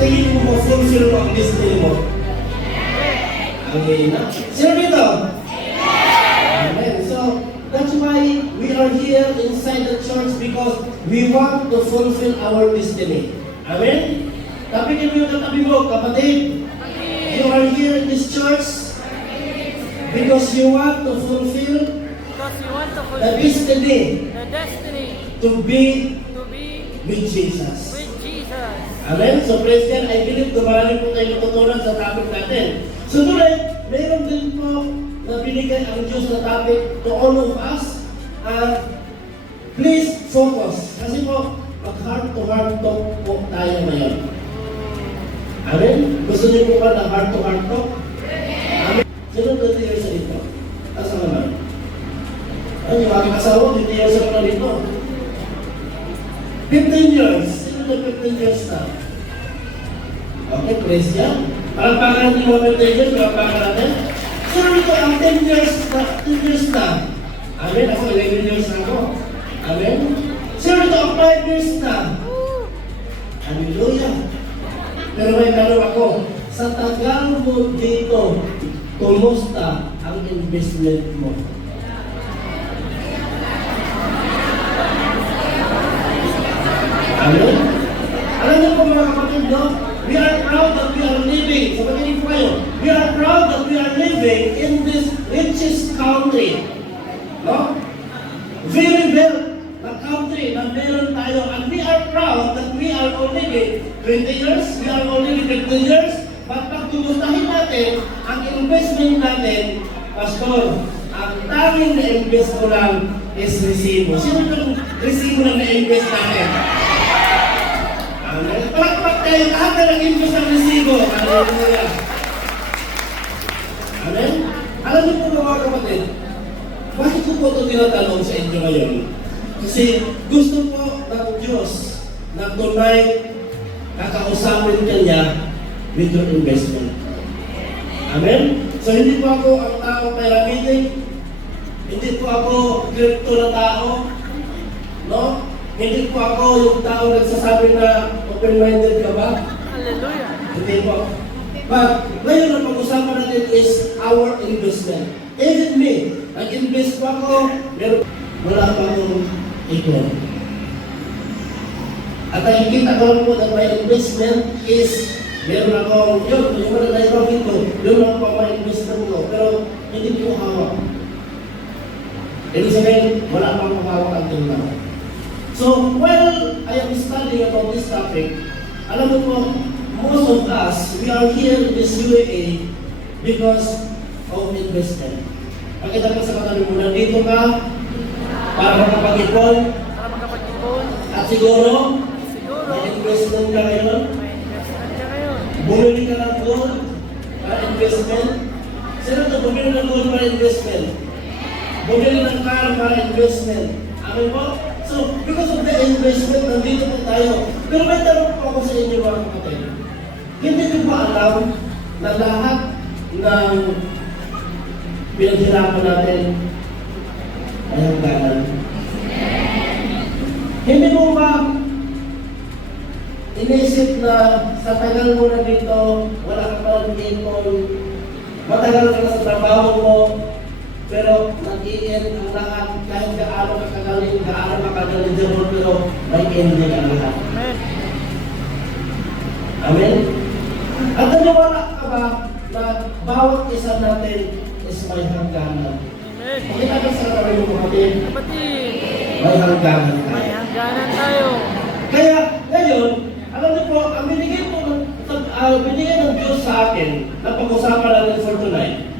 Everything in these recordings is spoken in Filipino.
tingin mo ma-fulfill mo ang destiny mo? Amen. Sino dito? Amen. So, that's why we are here inside the church because we want to fulfill our destiny. Amen? Tapikin mo yung katabi mo, kapatid. You are here in this church because you want to fulfill the destiny to be with Jesus. Amen? So, praise God, I believe na marami po tayo natutunan sa topic natin. So, tonight, mayroon din po na binigay ang Diyos na topic to all of us. Please focus. Kasi po, mag-heart-to-heart talk po tayo ngayon. Amen? Gusto niyo po ba na heart-to-heart talk? Amen? Sino 20 years na dito? Asa naman? Ano yung aking asawa? 20 years na dito. 15 years. Sino na 15 years na? Okay, praise God. Palagpakan natin yung 15 years, palagpakan natin. Sino dito ang 10 years na? 10 years na? Amen? Ako, 11 years na ako. Amen? Sino dito ang 5 years na? Hallelujah! Pero may tanong ako, sa tagal mo dito, kumusta ang investment mo? Amen? Alam niyo po mga kapatid, no? We are proud that we are living. So, makinig po kayo. We are proud that we are living in this richest country. No? Very well na country na meron tayo. And we are proud that we are only 20 years, we are only 15 years. But pag tumustahin natin, ang investment natin, Pastor, ang tanging na-invest ko lang is resibo. Sino yung resibo na na-invest natin? Amen. Palakpak tayo, lahat na nag-invest ng resibo. Hallelujah. Amen. Alam niyo po mga kapatid, bakit ko po ito tinatanong sa inyo ngayon? Kasi gusto po ng Diyos na tonight kakausapin ka niya with your investment. Amen? So hindi po ako ang tao pyramiding, hindi po ako crypto na tao, no? Hindi po ako yung tao nagsasabi na open-minded ka ba? Hallelujah! Hindi po. But ngayon ang pag-usapan natin is our investment. Even me, nag-invest po ako, pero wala pa akong ikon. At nakikita ko lang po that my investment is meron akong, yung mga na-ibagin ko, yun lang po ang investment ko, pero hindi po hawak. Ibig sabihin, wala pang hawak until now. So, while I am studying about this topic, alam mo po, most of us, we are here in this UAE because of investment. Pakita ko sa katabi mo, nandito ka para makapag-ipon at siguro may investment ka ngayon. Bumili ka ng gold para investment. Sino ito? Bumili ng gold para investment. Bumili ng car para investment. Amin po? So, because of the investment, nandito po tayo. Pero may tanong po ako sa inyo mga kapatid. Hindi ko ba alam na lahat ng pinaghirapan natin ay hangganan? Hindi mo ba inisip na sa tagal mo na dito, wala ka pa ng ipon, matagal ka na sa trabaho mo, pero nag-i-end ang lahat, kahit gaano ka kagaling, gaano ka kagaling dyan, pero may ending ang lahat. Amen? At naniwala ka ba na bawat isa natin is may hangganan? Pakita ka sa katabi mo kapatid. May hangganan tayo. May hangganan tayo. Kaya ngayon, alam niyo po, ang binigay ng Diyos sa akin na pag-usapan natin for tonight,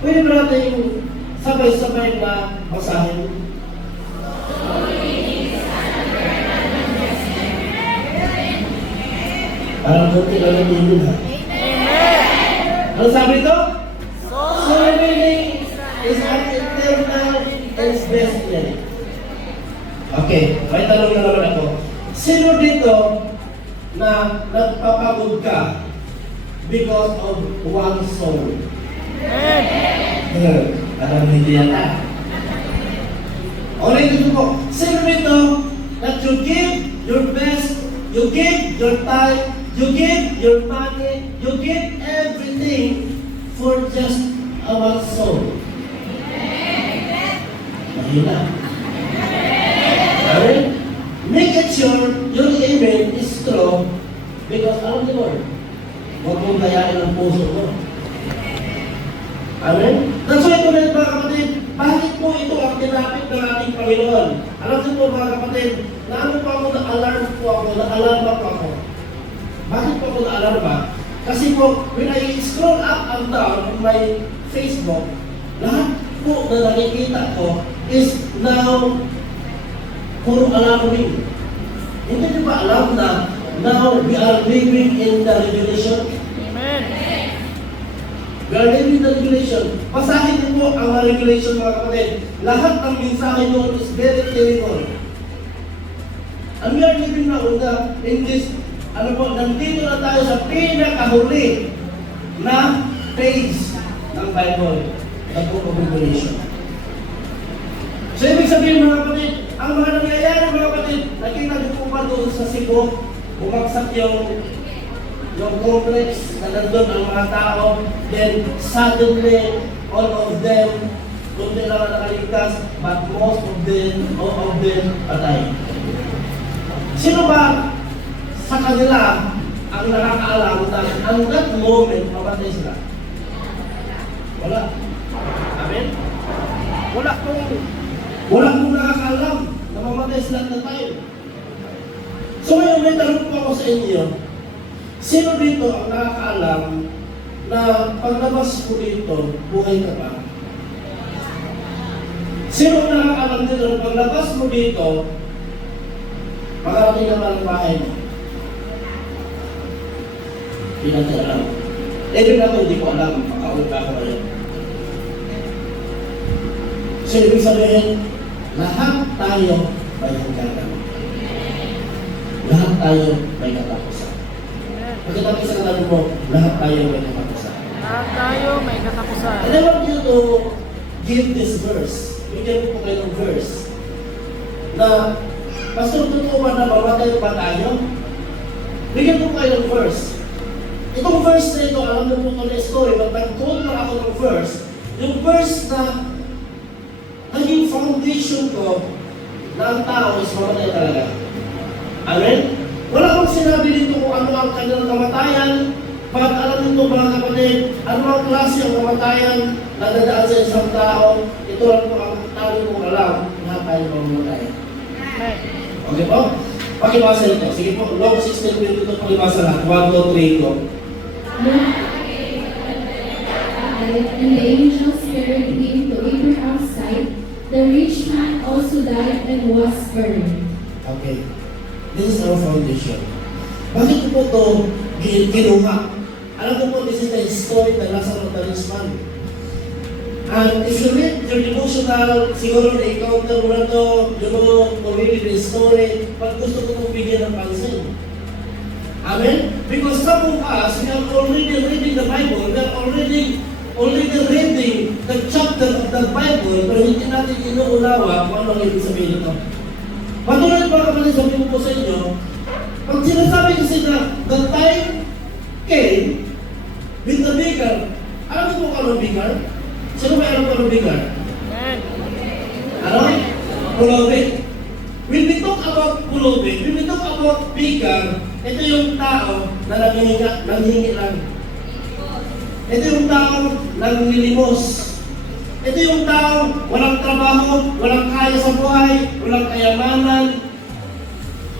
pwede ba natin sabay-sabay na basahin? Parang kunti lang yung ibig ha. Ano sabi ito? So winning is an eternal investment. Okay, may tanong na naman ako. Sino dito na nagpapagod ka because of one soul? Parang hindi yata. Ulit ito po. Sino dito that you give your best, you give your time You give your money, you give everything for just our soul. Mahina. Amen? Make it sure your amen is true because alam niyo Lord, huwag mong dayain ang puso mo. Amen? That's why mga kapatid, bakit po ito ang tinapit ng ating Panginoon? Alam niyo po mga kapatid, naano po ako, na-alarma po ako. Bakit po ako na-alarma? Kasi po, when I scroll up and down on my Facebook, lahat po na nakikita ko is now puro alarming. Hindi niyo ba alam na now we are living in the revelation? Amen. We are living in the revelation. Basahin niyo po ang revelation mga kapatid. Lahat ng mensahe doon is very terrible. And we are living now in this, nandito na tayo sa pinakahuli na page ng Bible, the Book of Revelation. So, ibig sabihin mga kapatid, ang mga nangyayari mga kapatid, nakita niyo po ba doon sa Cebu, bumagsak yung complex na nandun ang mga tao, then suddenly, all of them, kundi lang nakaligtas, but most of them, all of them, patay. Sino ba sa kanila ang nakakaalam na ang that moment, mamatay sila? Wala. Amen? Wala kong nakakaalam na mamatay sila at the time. So ngayon, may tanong po ako sa inyo, sino dito ang nakakaalam na paglabas ko dito, buhay ka pa? Sino ang nakakaalam dito na paglabas mo dito, makarating ka pa ng bahay mo? Hindi natin alam. Even ako hindi ko alam, makaulit ako ngayon. So ibig sabihin, lahat tayo may hangganan. Lahat tayo may katapusan. Pagkatapos sa katapusan mo, lahat tayo may katapusan. Lahat tayo may katapusan. And I want you to give this verse. Bigyan po kayo ng verse. Na, Pastor, totoo ba na mamatay pa tayo? Bigyan po kayo ng verse. Itong verse na ito, alam mo po ito na story, but nag-quote lang ako ng verse. Yung verse na naging foundation ko na ang tao is mamatay talaga. Amen? Wala akong sinabi dito kung ano ang kanilang kamatayan, but alam nito mga kapatid, ano ang klase ang kamatayan na dadaan sa isang tao, ito lang po ang tao kong alam na tayo mamatay. Amen. Okay po? Pakibasa nito. Sige po, Luke 16:22 pakibasa lahat. 1, 2, 3 ko. And the angels carried him to Abraham's side. The rich man also died and was buried. Okay. This is our foundation. Bakit ko po ito kinuha? Alam ko po, this is the story ng Lazarus the rich man. And if you read your devotional, siguro na-encounter mo na ito, you know, already the story, pag gusto ko mong bigyan ng pansin. Amen? Because some of us, we are already reading the Bible, we are already reading the chapter of the Bible, pero hindi natin inuunawa kung ano ang ibig sabihin ito. Patuloy pa kapatid, sabihin ko po sa inyo, pag sinasabi kasi na the time came with the beggar, alam mo po kung ano beggar? Sino may alam kung ano beggar? Amen. Ano? Pulobit. When we talk about pulobit, when we talk about beggar, ito yung tao na nanghingi lang. Ito yung tao nanglilimos. Ito yung tao walang trabaho, walang kaya sa buhay, walang kayamanan.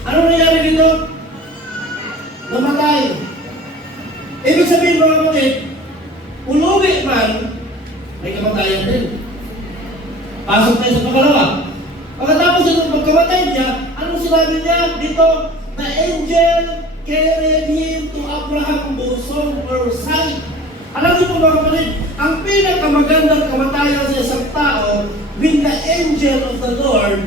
Ano nangyari dito? Namatay. Ibig sabihin mga kapatid, pulubi man, may kamatayan din. Pasok tayo sa pangalawa. Pagkatapos ito, pagkamatay niya, anong sinabi niya dito? The angel carried him to Abraham's bosom or side. Alam niyo po mga kapatid, ang pinakamagandang kamatayan sa isang tao, when the angel of the Lord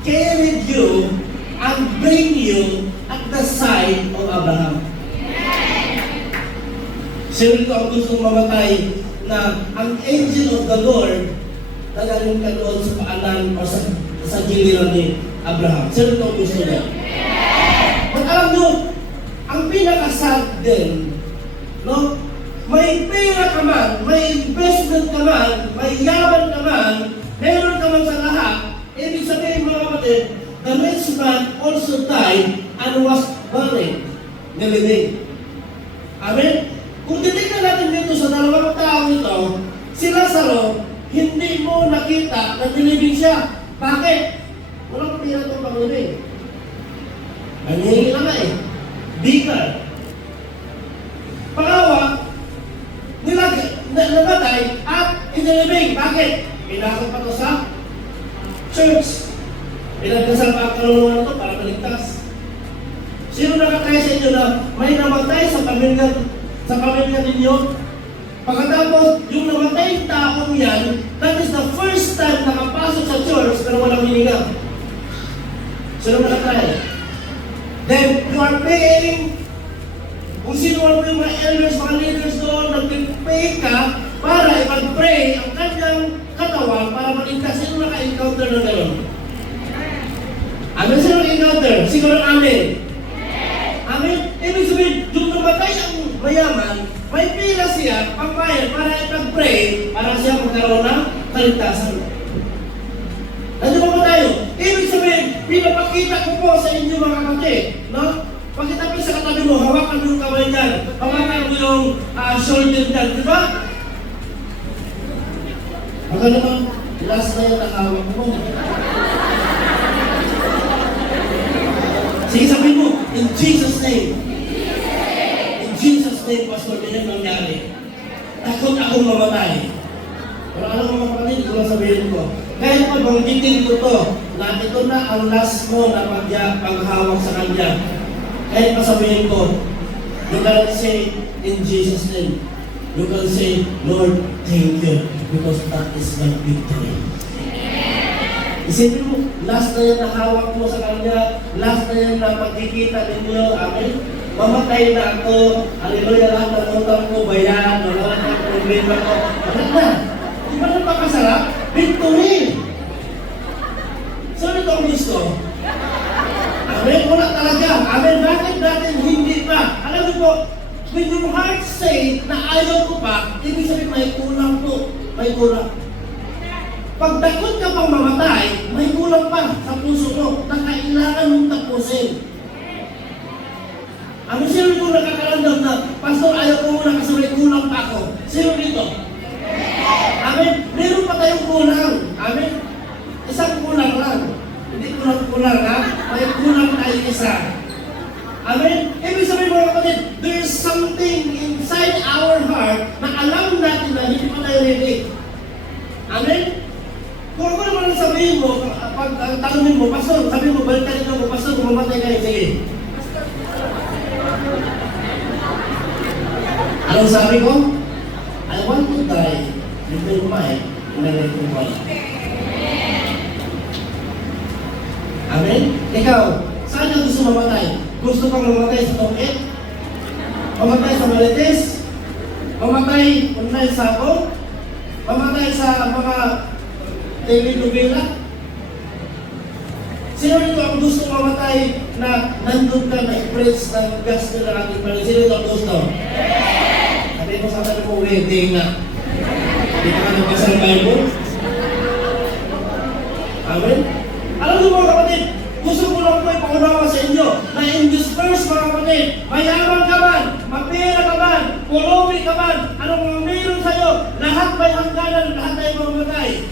carried you and bring you at the side of Abraham. Sino ito ang gustong mamatay na ang angel of the Lord nagaling ka doon sa paanan o sa giliran ni Abraham. Sino ito ang gusto niya? But alam nyo, ang din, no? May pera ka man, may investment ka man, may yaman ka man, meron ka man sa lahat, ibig sabihin mga kapatid, the rich man also died and was buried the living. Amen? Kung titignan natin dito sa dalawang tao ito, si Lazaro, hindi mo nakita na nilibing siya. Bakit? Walang pera itong panglibing. Nangihingi lang na eh. Bigger. Pangalawa, namatay at inilibing. Bakit? Pinasok pa ito sa church. Pinagdasal pa ang kaluluwa na ito para maligtas. Sino nakakaya sa inyo na may namatay sa pamilya ninyo? Pagkatapos, yung namatay taong yan, that is the first time nakapasok sa church pero walang hininga. Sino nakakaya? Then, you are praying. Kung sino mo yung mga elders, mga leaders doon, nag-pray ka para ipag-pray ang kanyang katawan para maligtas. Sino naka-encounter na gano'n? Amen? Sino naka-encounter? Siguro amen. Amen? Ibig sabihin, yung namatay ang mayaman, may pila siya, pangbayad para ipag-pray para siya magkaroon ng kaligtasan. Nandiyo ba tayo? Ibig sabihin, pinapakita ko po sa inyo mga kapatid, no? Pagkitabi sa katabi mo, hawakan mo yung kamay dyan, hawakan mo yung shoulder dyan, di ba? Baka naman, last na yung nakawak mo. Sige, sabihin mo, in Jesus' name. In Jesus' name, Pastor, ganyan nangyari. Takot akong mamatay. Pero alam mo mga kapatid, ito lang sabihin ko. Kahit pa banggitin ko to, na ito na ang last mo na paghawak sa kanya. Kahit pa sabihin ko, you can say, in Jesus' name, you can say, Lord, thank you, because that is my victory. Isipin mo, last na yan na hawak mo sa kanya, last na yan na pagkikita ninyo, amen? Mamatay na ako, hallelujah, lahat ng utang ko, bayan, wala na ang problema ko, wala na. Di ba nang pakasarap? Victory! So, ito ang gusto. Amen? Wala talaga. Amen? Bakit natin hindi pa? Alam mo po, when your heart say na ayaw ko pa, ibig sabihin may kulang po. May kulang. Pag takot ka pang mamatay, may kulang pa sa puso mo na kailangan mong tapusin. Ano sino dito nakakaramdam na, Pastor, ayaw ko muna kasi may kulang pa ako. Sino dito? Amen? Meron pa tayong kulang. Amen? Isang kulang lang. Hindi kulang ha? May kulang tayo isa. Amen? Ibig sabihin mga kapatid, there is something inside our heart na alam natin na hindi pa tayo ready. Amen? Kung ako naman ang sabihin mo, pag tanongin mo, Pastor, sabihin mo, balik tayo mo, Pastor, kumamatay kayo, sige. Anong sabi ko? I want to die with my mind in the name of God. Amen? Ikaw, saan ka gusto mamatay? Gusto kang mamatay sa tungkit? Mamatay sa malitis? Mamatay online sa ako? Mamatay sa mga telenovela? Sino nito ang gusto mamatay na nandun ka na i-preach ng gospel ng ating Panginoon? Sino nito ang gusto? Sabi ko sa tanong mo, wedding na. Hindi ka nagbasa ng Bible? Amen? Alam mo mga kapatid, gusto ko lang po ipaunawa sa inyo na in this verse mga kapatid, mayaman ka man, mapera ka man, pulubi ka man, anong mga meron sa'yo, lahat may hangganan, lahat ay mamatay.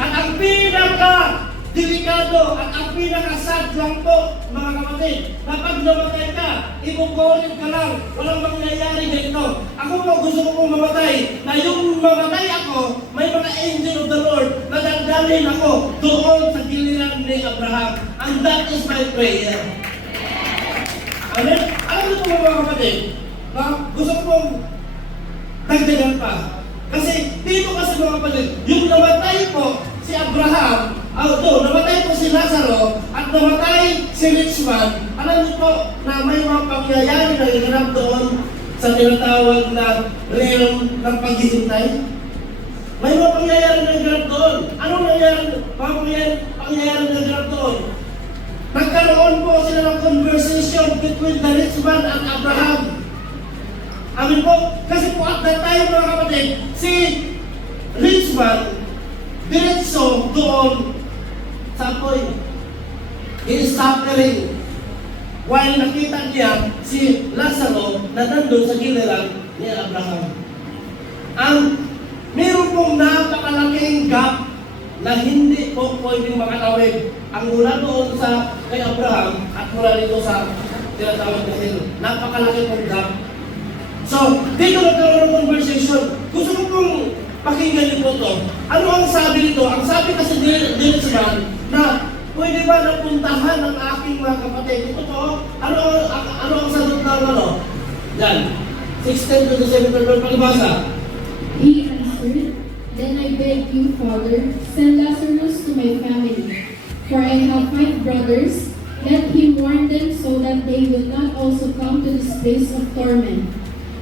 At ang pinaka-delikado at ang pinaka-sad lang po, mga kapatid, na pag namatay ka, ibubulit ka lang, walang mangyayari ganito. Ako po gusto ko pong mamatay, na yung mamatay ako, may mga angel of the Lord na dadalhin ako doon sa giliran ni Abraham. And that is my prayer. Amen? Alam niyo po mga kapatid, na gusto ko pong dagdagan pa. Kasi dito kasi mga kapatid, yung namatay po si Abraham, namatay po si Lazaro, at namatay si rich man, alam niyo po na may mga pangyayari na iganap doon sa tinatawag na realm ng paghihintay. May mga pangyayari na iganap doon. Anong nangyayari? Mga pangyayari na iganap doon? Nagkaroon po sila ng conversation between the rich man and Abraham. Amin po, kasi po at that time mga kapatid, si rich man, diretso doon sa apoy. He is suffering. While nakita niya si Lazaro na nandun sa giliran ni Abraham. Meron pong napakalaking gap na hindi po pwedeng makatawid. Ang mula doon sa kay Abraham at mula dito sa tinatawag na hill. Napakalaki pong gap. So, dito nagkaroon ng conversation. Gusto ko pong pakinggan niyo po ito. Ano ang sabi nito? Ang sabi kasi dito sa na pwede ba napuntahan ng aking mga kapatid? Ito po, ano ang sagot ng ano? Yan. 16:27 palibasa. He answered, Then I beg you, Father, send Lazarus to my family, for I have 5 brothers. Let him warn them so that they will not also come to this place of torment.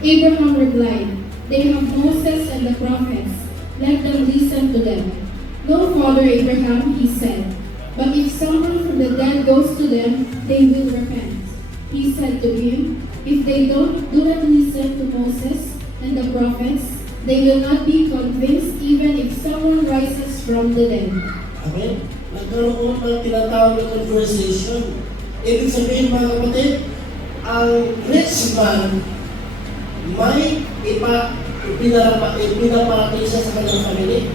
Abraham replied, They have Moses and the prophets. Let them listen to them. No, Father Abraham, he said, but if someone from the dead goes to them, they will repent. He said to him, If they do not listen to Moses and the prophets, they will not be convinced even if someone rises from the dead. Amen. Nagkaroon ng tinatawag na conversation. Ibig sabihin mga kapatid, ang rich man may pinaparating siya sa kanyang family.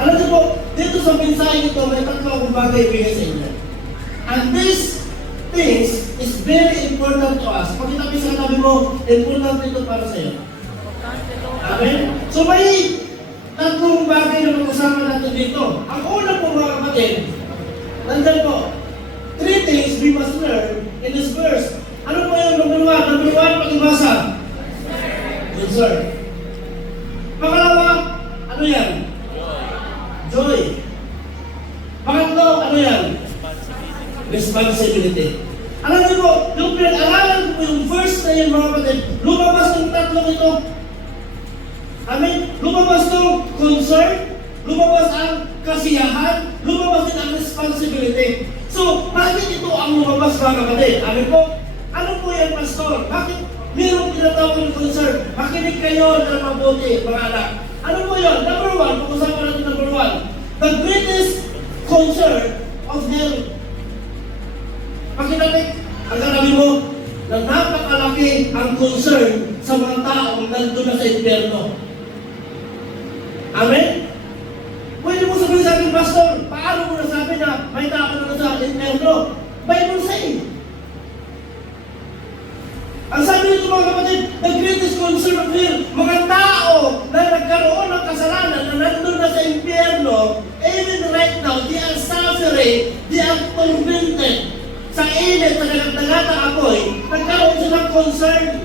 Alam niyo po, dito sa mensahe ito, may tatlo akong bagay ibigay sa inyo. And this things is very important to us. Pag itabi sa katabi mo, important ito para sa iyo. Amen? So may tatlong bagay na mag-usama natin dito. Ang una po mga kapatid, nandun po, 3 things we must learn in this verse. Ano po yung number 1? Number 1, pag-ibasa. Concern. Pangalawa, ano yan? Joy. Pangatlo, ano yan? Responsibility. Alam niyo po, yung pinag-aralan po yung verse na yun mga kapatid, lumabas ng tatlong ito. Amen? Lumabas ng concern, lumabas ang kasiyahan, lumabas din ang responsibility. So, bakit ito ang lumabas mga kapatid? Amen po? Ano po yan, Pastor? Bakit mayroong tinatawag ng concern? Makinig kayo ng mabuti, mga anak. Ano po yun? Number 1, pag-usapan natin number 1. The greatest concern of hell. Pakinapit, ang kanabi mo, na napakalaki ang concern sa mga taong nandun na sa impyerno. Amen? Pwede mo sabihin sa akin, Pastor, paano mo nasabi na may tao na sa impyerno? Bible say. Ang sabi nito mga kapatid, the greatest concern of hell, mga tao na nagkaroon ng kasalanan na nandun na sa impyerno, even right now, they are suffering, they are tormented. Sa init, sa nagdagatang apoy, nagkaroon silang concern.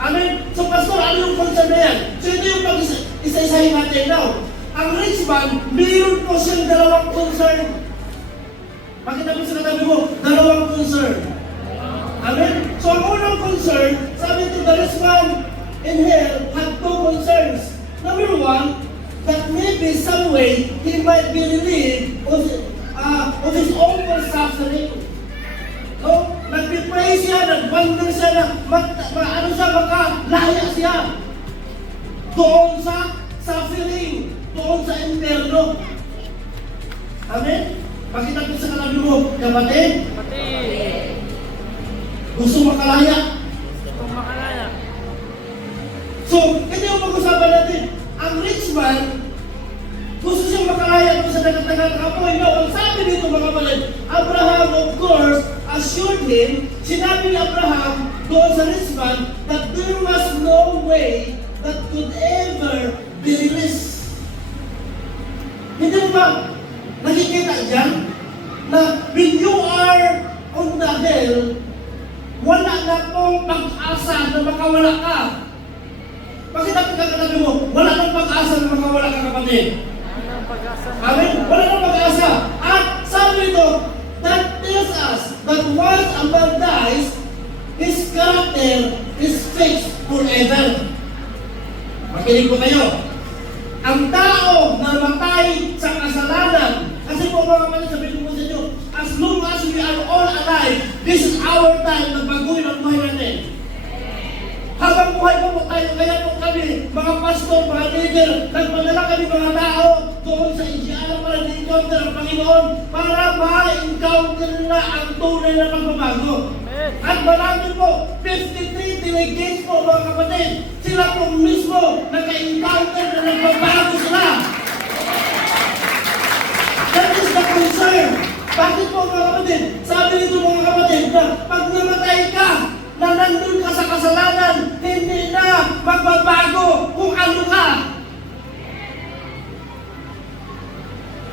Amen? So, Pastor, ano yung concern na yan? So, ito yung pag-isa-isahin natin now. Ang rich man, mayroon po siyang dalawang concern. Makita mo sa katabi mo, dalawang concern. Amen? So, ang unang concern, sabi ito, the rich man in hell had 2 concerns. Number 1, that maybe some way he might be relieved of his own suffering. So, nag-pray siya, nag-wonder siya na makalaya siya doon sa suffering, doon sa impyerno. Amen? Pakita ko sa katabi mo, kapatid, gusto makalaya. So, ito yung pag-usapan natin. Ang rich man, gusto siyang makalaya doon sa dagat-dagat apoy. Now, ang sabi dito mga kapatid, Abraham, of course, assured him, sinabi ni Abraham doon sa rich man, that there was no way that could ever be released. Hindi mo ba nakikita dyan na when you are on the hell, wala na pong pag-asa na makawala ka. Bakit ang pagkakatabi mo, wala nang pag-asa na makawala ka, kapatid? Amen? Wala nang pag-asa. At sabi nito, that tells us that once a man dies, his character is fixed forever. Makinig po kayo. Ang tao na matay sa kasalanan, kasi po mga kapatid, sabihin ko sa inyo, as long as we are alive, this is our time na baguhin ang buhay natin. Habang buhay pa po tayo, kaya po kami, mga pastor, mga leader, nagpadala kami mga tao doon sa Indiana para na-encounter ang Panginoon, para ma-encounter na ang tunay na pagbabago. At marami po, 53 delegates po mga kapatid, sila po mismo naka-encounter na nagbabago sila. That is the concern. Bakit po mga kapatid? Sabi nito mga kapatid na pag namatay ka, na nandun ka sa kasalanan, hindi na magbabago kung ano ka.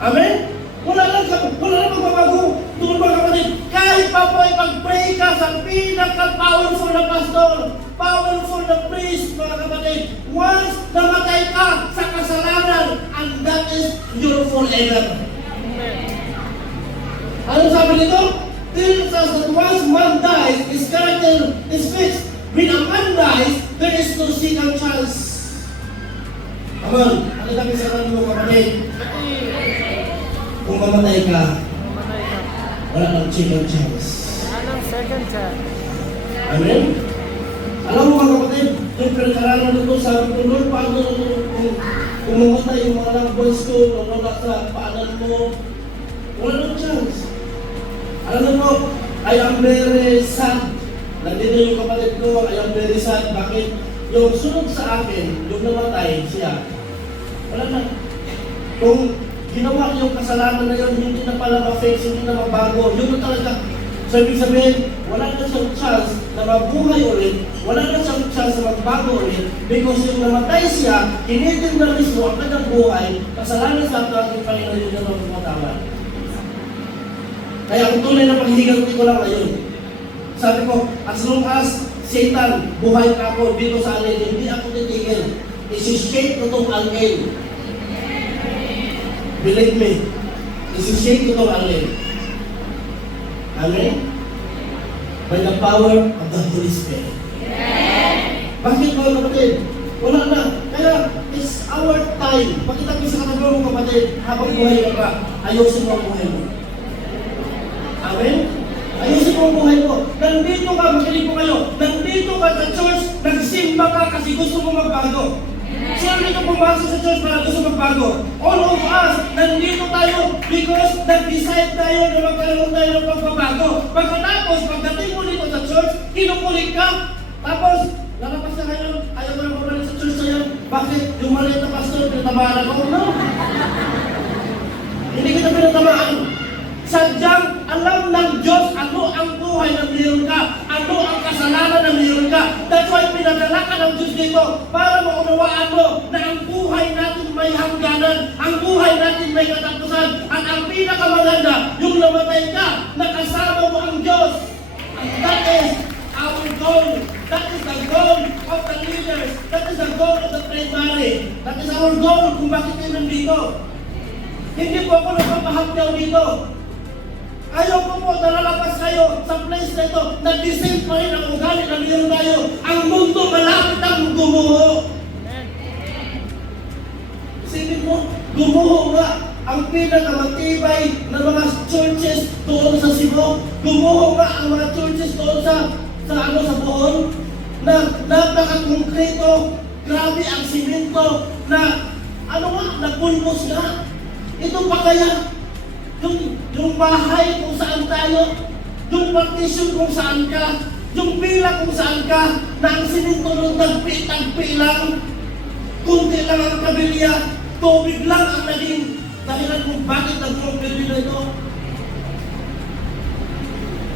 Amen? Wala lang magbabago. Doon mga kapatid, kahit pa po ay pag-pray ka sa pinaka-powerful na pastor, powerful na priest, mga kapatid, once namatay ka sa kasalanan, and that is your forever. Ano sabi nito? Tells us that once man dies, his character is fixed. When a man dies, there is no second chance. Amen. Ano sabi sa kanilo kapatid? Kung mamatay ka, wala nang second chance. Anong second chance? Amen? Alam mo mga kapatid, yung pinag-aralan nito, sabi ko, Lord, paano kung mamatay yung mga loved ones ko, nawala sa paanan mo, wala nang chance. Alam mo, I am very sad. Nandito yung kapatid ko, I am very sad. Bakit? Yung sunod sa akin, yung namatay siya, wala na. Kung ginawa yung kasalanan na yun, hindi na pala ma-face, hindi na mabago. Yun na talaga. So, ibig sabihin, wala na siyang chance na mabuhay ulit, wala na siyang chance na magbago ulit, because yung namatay siya, hinitin na mismo ang kanyang buhay, kasalanan sa ating Panginoon yun na magpatawad. Kaya ang tunay na paghihiganti ko lang ngayon, sabi ko, as long as Satan, buhay ka ako dito sa alin, hindi ako titigil. Isi-shake ko itong alin. Believe me, isi-shake ko itong alin. Amen? By the power of the Holy Spirit. Bakit mga kapatid? Wala na. Kaya, it's our time. Pakita ko sa katabi mo kapatid, habang buhay ka, ayusin mo ang buhay mo. Amen? Ayusin mo ang buhay mo. Nandito ka, makinig po kayo. Nandito ka sa church, nagsimba ka kasi gusto mo magbago. Siyempre ka pumasok sa church para gusto magbago. All of us, nandito tayo because nag-decide tayo na magkaroon tayo ng pagbabago. Pagkatapos, pagdating mo dito sa church, kinukulik ka. Tapos, lalabas na kayo, ayaw mo na pabalik sa church na yan. Bakit? Yung maliit na pastor, pinatamaan ako? No. Hindi kita pinatamaan. Sadyang alam ng Diyos ano ang buhay na meron ka, ano ang kasalanan na meron ka. That's why pinadala ka ng Diyos dito para maunawaan mo na ang buhay natin may hangganan, ang buhay natin may katapusan, at ang pinakamaganda, yung namatay ka, nakasama mo ang Diyos. And that is our goal. That is the goal of the leaders. That is the goal of the primary. That is our goal kung bakit kayo nandito. Hindi po ako nagpapahagyaw dito. Ayaw ko po na lalabas kayo sa place na ito, nag-deceive pa rin ang ugali na meron tayo. Ang mundo malapit ang gumuho. Isipin mo, gumuho nga ang pinakamatibay na mga churches doon sa Cebu. Gumuho nga ang mga churches doon sa Bohol, na napaka-konkreto, grabe ang simento, na nagpulmos na. Ito pa kaya, yung bahay kung saan tayo, yung partition kung saan ka, yung pila kung saan ka, na ang sininto nung tagpi lang, kunti lang ang kabilya, tubig lang ang naging dahilan kung bakit nag-problem na ito.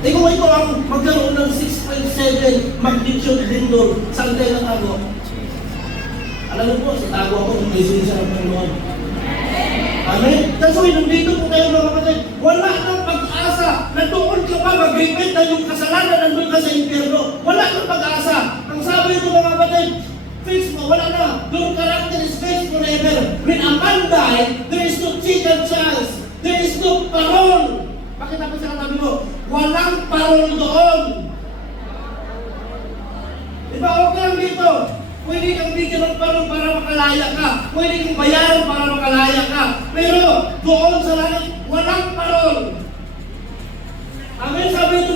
Kung ito ang magkaroon ng 6.7 magnitude lindol, saan tayo natago? Alam mo po, sa tago ako, kung may sinisya ng Panginoon. Amen? That's why nandito po tayo mga kapatid. Wala nang pag-asa na doon ka pa mag-repent na yung kasalanan nandun ka sa impyerno. Wala nang pag-asa. Ang sabi nito mga kapatid, fix mo, wala na. Your character is fixed forever. When a man dies, there is no second chance. There is no parole. Bakit ako sa katabi mo? Walang parole doon. Diba okay lang dito? Pwede kang bigyan ng parol para makalaya ka. Pwede kang bayaran para makalaya ka. Pero doon sa langit, walang parol. Amen. Sabi ito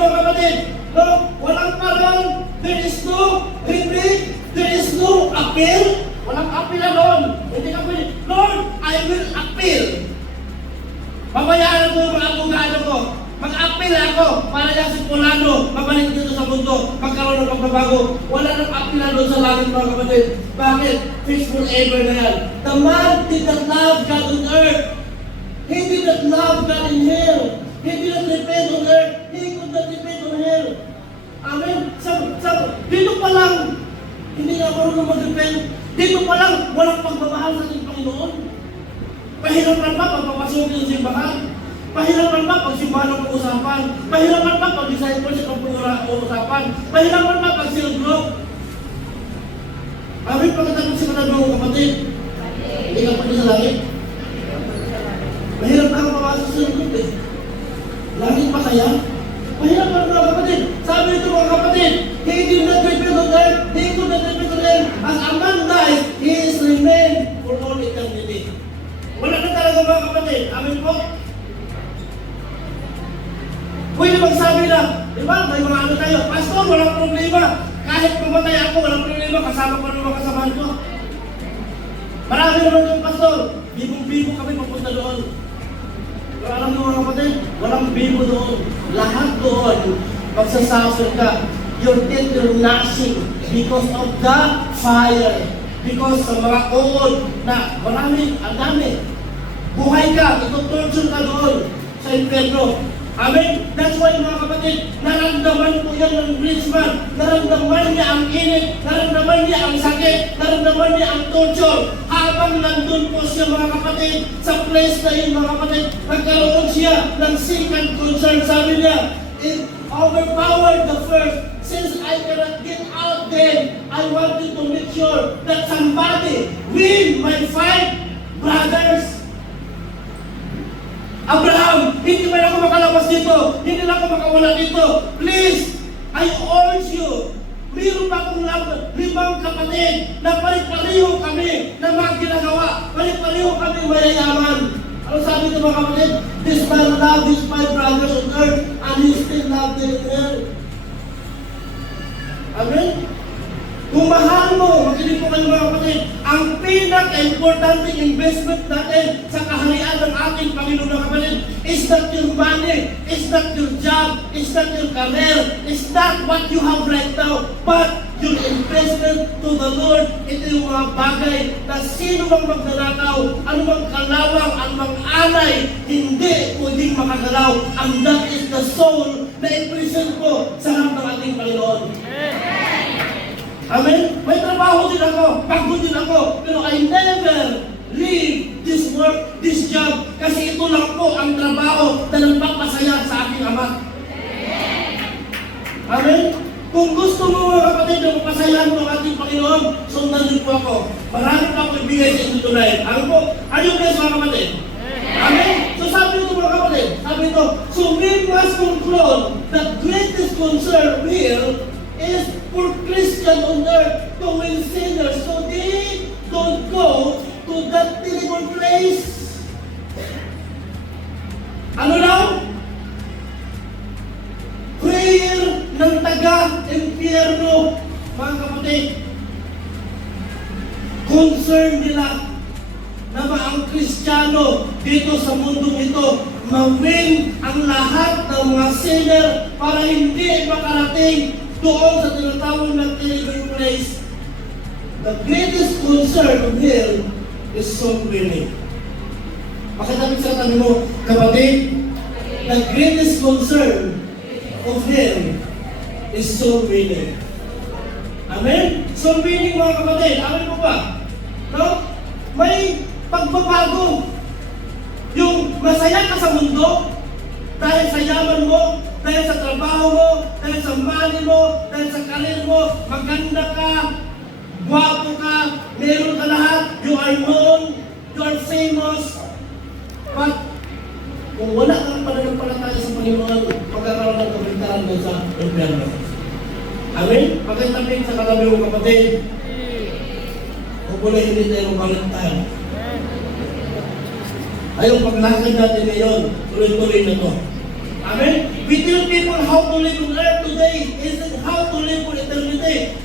No, walang parang, there is no reprieve, there is no appeal. Walang appeal na doon. Hindi ka pwede, Lord, I will appeal. Babayaran ko yung mga abogado ko. Mag-appeal ako para yan si Polano mabalik dito sa mundo, magkaroon ng pagbabago. Wala nang appeal na doon sa langit, mga kapatid. Bakit? Fixed forever na yan. The man did not love God on earth. He did not love God in hell. He did not repent on earth. He could not repent on hell. Amen? Dito pa lang, hindi nga marunong mag-repent. Dito pa lang, walang pagmamahal sa ating Panginoon. Pahirapan ba pagpapasok yung simbahan? Pahirapan ba pag simbahan ang uusapan? Pahirapan ba pag discipleship ang uusapan? Pahirapan ba pag silog group? Amin, pagkatapos si Manadong kapatid, hindi ka pati sa langit. Mahirap ka mapapasok sa silog group eh. Langit pa kaya? Mahirap ka mga kapatid. Sabi ito mga kapatid, he did not repent on earth, he could not repent on earth. As a man dies, he is remained for all eternity. Wala na talaga mga kapatid. Amin po. Pwede magsabi na, di ba, may mga ano tayo, Pastor, walang problema. Kahit pumatay ako, walang problema, kasama pa naman kasamahan ko. Marami naman yung Pastor, bibong-bibo kami papunta doon. Pero alam mo mga kapatid, walang bibo doon. Lahat doon, magsasuffer ka. You're dead, you're nothing because of the fire. Because sa mga uod na marami, ang dami. Buhay ka, ito-torture ka doon sa impyerno. Amen? That's why mga kapatid, naramdaman po yan ng rich man. Naramdaman niya ang init, naramdaman niya ang sakit, naramdaman niya ang torture. Habang nandun po siya mga kapatid, sa place na yun mga kapatid, nagkaroon siya ng second concern. Sabi niya, it overpowered the first. Since I cannot get out then, I wanted to make sure that somebody will my five brothers. Abraham, hindi man ako makalabas dito. Hindi na ako makawala dito. Please, I urge you. Meron pa akong 5 kapatid na pari-pariho kami na mga ginagawa. Pari-pariho kami mayayaman. Ano sabi ito mga kapatid? This man loved his 5 brothers on earth and he still loved them in hell. Amen? Kung mahal mo, makinig po kayo mga kapatid, ang pinaka-importante investment natin sa kaharian ng ating Panginoon na kapatid is not your money, is not your job, is not your career, is not what you have right now, but your investment to the Lord. Ito yung mga bagay na sino mang magnanakaw, anumang kalawang, anumang anay, hindi pwedeng makagalaw. And that is the soul na i-present ko sa harap ng ating Panginoon. Amen? May trabaho din ako, pagod din ako, pero I never leave this work, this job, kasi ito lang po ang trabaho na nagpapasaya sa aking Ama. Amen? Kung gusto mo mga kapatid na mapasayahan mo ang ating Panginoon, sundan niyo po ako. Marami pa ako ibigay sa inyo tonight. Ano po? Are you blessed mga kapatid? Amen? So sabi nito mga kapatid, sabi nito, so we must conclude that greatest concern here is for Christian on earth to win sinners so they don't go to that terrible place. Ano lang? Prayer ng taga-impyerno, mga kapatid. Concern nila na ang Kristiyano dito sa mundong ito mawin ang lahat ng mga sinner para hindi makarating doon sa tinatawag ng terrible place. The greatest concern of hell is soul winning. Pakitabi sa tabi mo, kapatid, the greatest concern of hell is soul winning. Amen? Soul winning mga kapatid, amin mo ba? No? May pagbabago. Yung masaya ka sa mundo, dahil sa yaman mo, dahil sa trabaho mo, dahil sa money mo, dahil sa karir mo, maganda ka, guwapo ka, meron ka lahat, you are known, you are famous. But kung wala kang pananampalataya sa Panginoon, magkakaroon ng kabaligtaran mo sa impyerno. Amen? Pagkatapik sa katabi mong kapatid, kung wala hindi tayo mabaligtaran. Ayong paglakad natin ngayon, tuloy-tuloy na to. Amen? We tell people how to live on earth to today is how to live for eternity.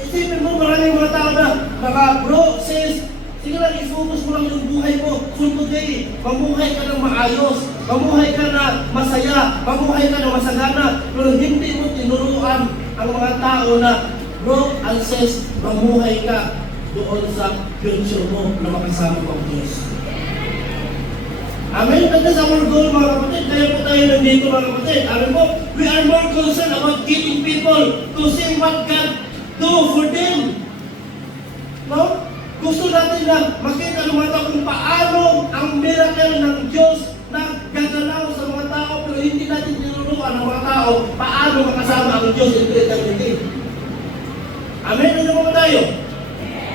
Isipin mo, maraming mga tao na, mga bro, sis, sige lang, i-focus mo lang yung buhay mo for today. Mamuhay ka ng maayos, mamuhay ka na masaya, mamuhay ka na masagana, pero hindi mo tinuruan ang mga tao na, bro and sis, mamuhay ka doon sa future mo na makasama ng Diyos. Amen? That is our goal, mga kapatid. Kaya po tayo nandito, mga kapatid. Amen po? We are more concerned about getting people to see what God do for them. No? Gusto natin na makita ng mga tao kung paano ang miracle ng Diyos na gagalaw sa mga tao, pero hindi natin tinuruan ng mga tao paano makasama ang Diyos in eternity. Amen? Ano mo tayo?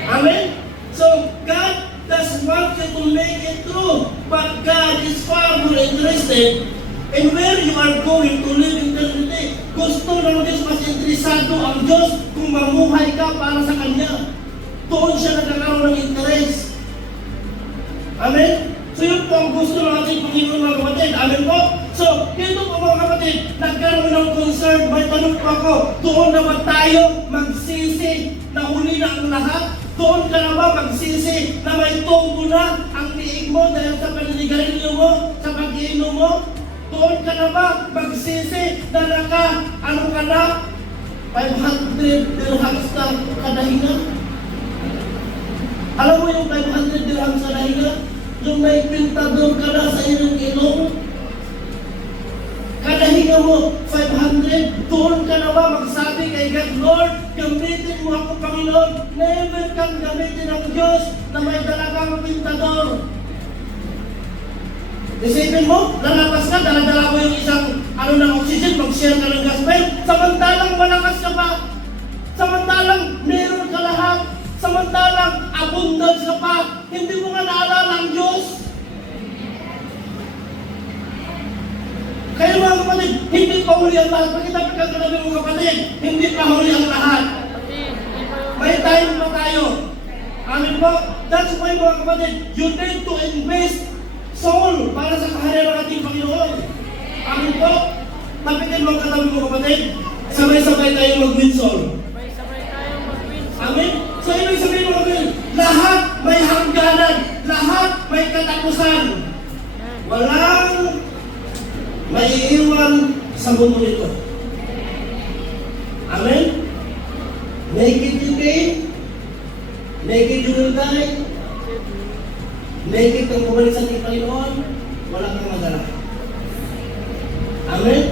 Amen? So, God does want you to make it true, but God is far more interested in where you are going to live in eternity. Gusto ng Diyos, mas interesado ang Diyos kung mamuhay ka para sa Kanya. Doon siya nagkakaroon ng interes. Amen? So yun po ang gusto ng ating Panginoon, mga kapatid. Amen po? So, dito po mga kapatid, nagkaroon ng concern. May tanong po ako, doon na ba tayo magsisi na huli na ang lahat? Doon ka na ba magsisi na may tunggo na ang tiig mo dahil sa paninigarilyo mo, sa pag-iinom mo? Doon ka na ba magsisi na ano ka na? 500 dirhams na kada hinga? Alam mo yung 500 dirhams kada hinga? Yung may pintador ka na sa iyong ilong? Kada hinga mo, 500, doon ka na ba magsabi kay God, Lord, gamitin mo ako, Panginoon. Never kang gamitin ang Diyos na may dalagang pintador. Isipin mo, lalapas ka, daladala mo yung isang ng oxygen, mag-share ka ng gospel, samantalang malakas ka pa, samantalang meron ka lahat, samantalang abundance ka pa, hindi mo nga naalala ang Diyos. Kaya mga kapatid, hindi pa huli ang lahat. Pakita pa kagalabi mga kapatid, hindi pa huli ang lahat. May time pa tayo. Amin po? That's why mga kapatid, you need to invest soul para sa kaharian ng ating Panginoon. Amin po? Tapitin mga katabi mga kapatid, sabay-sabay tayo mag-win soul. Amin? So ibig sabihin mga kapatid, lahat may hangganan, lahat may katapusan. Walang maiiwan sa mundo nito. Amen? Naked you came, naked you will die, naked kang bumalik sa ating Panginoon, wala kang madala. Amen?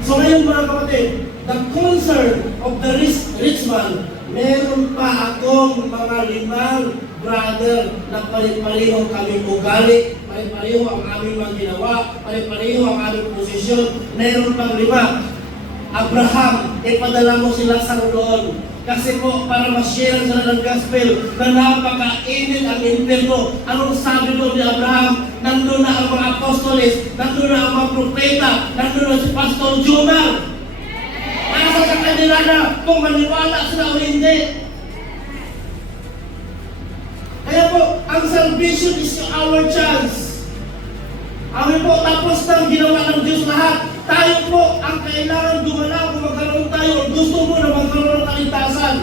So ngayon mga kapatid, the concern of the rich man, meron pa akong mga 5 brother na pare-pareho kaming ugali, pare-pareho ang aming mga ginawa, pare-pareho ang aming posisyon, meron pang 5. Abraham, ipadala mo sila sa roon. Kasi po, para ma-share sila ng gospel na napaka-init ang impyerno. Anong sabi doon ni Abraham? Nandun na ang mga apostoles, nandun na ang mga propeta, nandun na si Pastor Jomar. Nasa sa kanila na kung maniwala sila o hindi. Kaya po, ang salvation is our chance. Amin po, tapos nang ginawa ng Diyos lahat, tayo po ang kailangan dumala kung magkaroon tayo o gusto mo na magkaroon ng kaligtasan.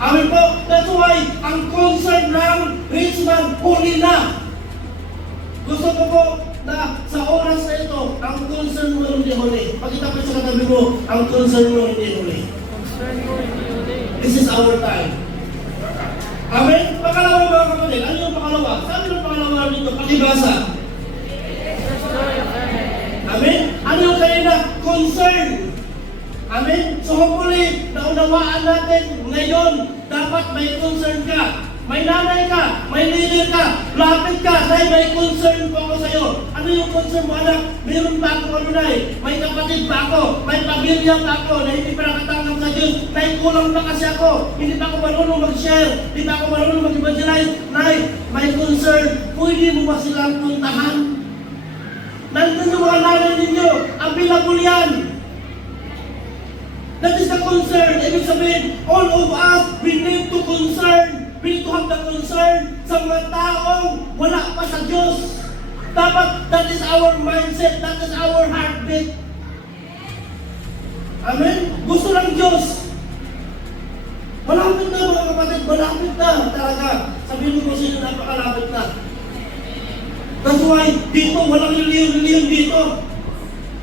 Amin po, that's why ang concern ng rich man, huli na. Gusto ko po na sa oras na ito, ang concern mo hindi huli. Pakita pa sa katabi mo, ang concern mo hindi huli. This is our time. Amen? Pakalawa mga kapatid, ano yung pakalawa? Sabi ng pakalawa dito, pakibasa. Amen? Ano yung kanina? Concern. Amen? So hopefully, naunawaan natin ngayon, dapat may concern ka. May nanay ka, may leader ka, lapit ka, dahil may concern po ako sa'yo. Ano yung concern mo, anak? Mayroon pa ako may kapatid pa ako, may pamilya pa ako, na hindi pa nakatanggap sa Diyos, may kulang pa kasi ako, hindi pa ako marunong mag-share, hindi pa ako marunong mag-evangelize, may concern, pwede mo ba silang puntahan? Nandun yung mga nanay ninyo, available yan. That is the concern. Ibig sabihin, all of us, we need to concern. We need to have the concern sa mga taong wala pa sa Diyos. Dapat, that is our mindset, that is our heartbeat. Amen? Gusto ng Diyos. Malapit na mga kapatid, malapit na talaga. Sabihin mo kung sino napakalapit na. That's why, dito, walang reliyon dito.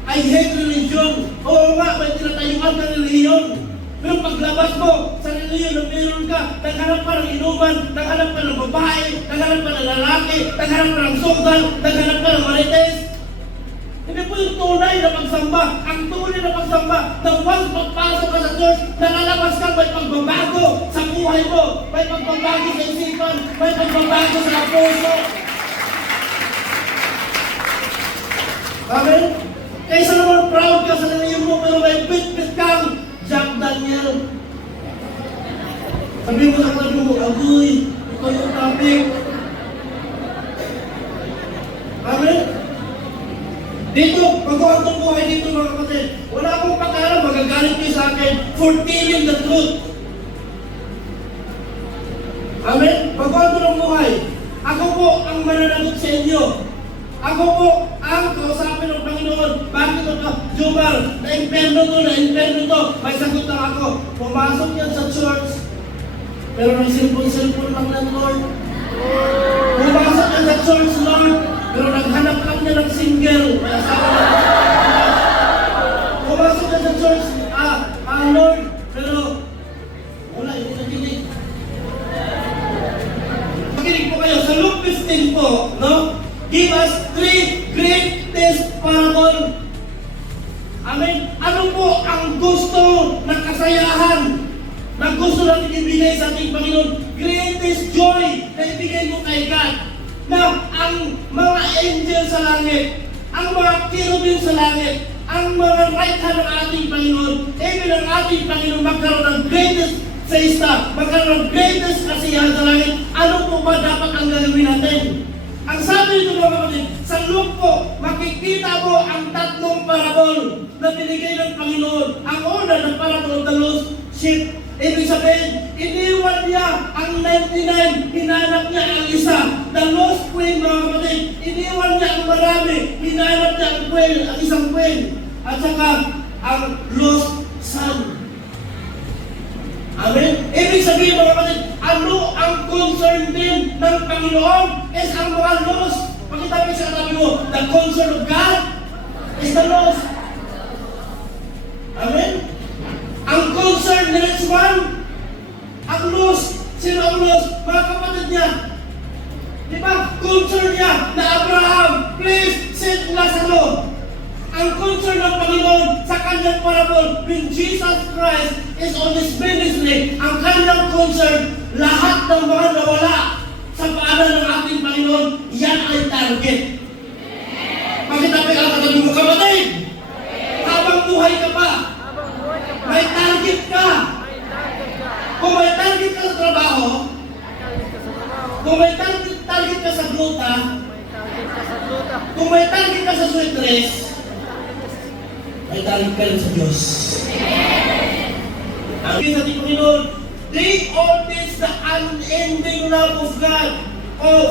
I hate religion. Oo nga, may tinatayuan na reliyon. Pero paglabas mo sa reliyon na meron ka, naghanap ka ng inuman, naghanap ka ng babae, naghanap ka ng lalaki, naghanap ka ng sugal, naghanap ka ng marites. Hindi po yung tunay na pagsamba. Ang tunay na pagsamba, na once magpasok ka sa church, nalalabas ka, may pagbabago sa buhay mo, may pagbabago sa isipan, may pagbabago sa puso. Amen? Kaysa naman proud ka sa reliyon mo, pero may bit-bit kang Jack Daniel. Sabi mo sa katabi mo, agoy, ito yung topic. Amen? Dito, magawa itong buhay dito mga kapatid. Wala akong pag-aaral, magagalit kayo sa akin for telling the truth. Amen? Magawa ito ng buhay. Ako po ang mananagot sa inyo. Ako po ang kausapin ng Panginoon. Bakit ito? Jumar, na-imperno to. May sagot na ako. Pumasok yan sa church, pero may cellphone lang ng Lord. Pumasok yan sa church, Lord, pero naghanap lang niya ng single. May asawa na. Pumasok yan sa church, Lord, pero wala, hindi nakinig. Makinig po kayo. Sa Luke 15 po, no? Give us 3 greatest parable. Amen. Ano po ang gusto ng kasayahan na gusto natin ibigay sa ating Panginoon? Greatest joy na ibigay mo kay God. Na ang mga angel sa langit, ang mga cherubim sa langit, ang mga right hand ng ating Panginoon, even ang ating Panginoon magkaroon ng greatest siesta, magkaroon ng greatest kasiyahan sa langit. Ano po ba dapat ang gagawin natin? Ang sabi nito mga kapatid, sa Luke po, makikita mo ang tatlong parabol na binigay ng Panginoon. Ang una ng parabol of the lost sheep. Ibig sabihin, iniwan niya ang 99, hinanap niya ang isa. The lost quail mga kapatid, iniwan niya ang marami, hinanap niya ang quail, ang isang quail. At saka, ang lost son. Amen? Ibig sabihin mga kapatid, ano ang concern din ng Panginoon is ang mga lost. Pakita mo sa katabi mo, the concern of God is the lost. Amen? Ang concern the next one, ang lost. Sino ang lost? Mga kapatid niya. Di ba? Concern niya na Abraham, please send Lazarus. Ang concern ng Panginoon sa kanyang parabol, when Jesus Christ is on His ministry, ang kanyang concern, lahat ng mga nawala sa paanan ng ating Panginoon, yan ay target. Bakit natin ang katabi mo kapatid? Habang buhay ka pa, may target ka. Kung may target ka sa trabaho, kung may target ka sa gluta, kung may target ka sa sweet dress, may target ka rin sa Diyos. Ang sa ating Panginoon, they ordains the unending love of God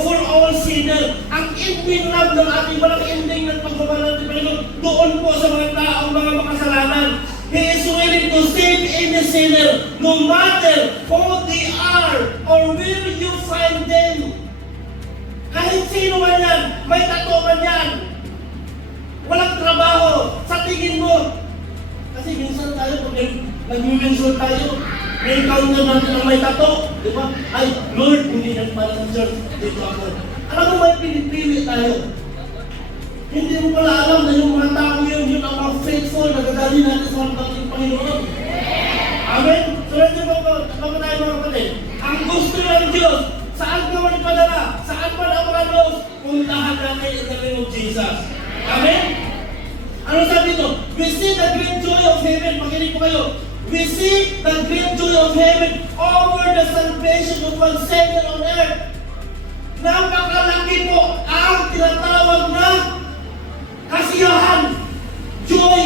for all sinners. Ang ending love ng ating walang ending ng pagmamahal ng Panginoon doon po sa mga taong mga makasalanan. He is willing to save any sinner, no matter who they are or where you find them. Kahit sino man yan, may tato man yan, walang trabaho, sa tingin mo. Kasi minsan tayo, pag nag-mention tayo, may encounter natin ang may tato. Di ba? Ay, Lord, hindi nang pala ng church. Dito ako. Alam mo, may pinipili tayo. Hindi mo pala alam na yung mga tao yun ang mga faithful na gagawin natin sa ating Panginoon. Amen? So, nandiyo po tayo mga kapatid. Ang gusto ng Diyos, saan ka man ipadala, saan man ang mga Diyos, puntahan natin in the name of Jesus. Amen? Ano sabi ito? We see the great joy of heaven. Makinig po kayo. We see the great joy of heaven over the salvation of one sinner on earth. Napakalaki po ang tinatawag na kasiyahan, joy,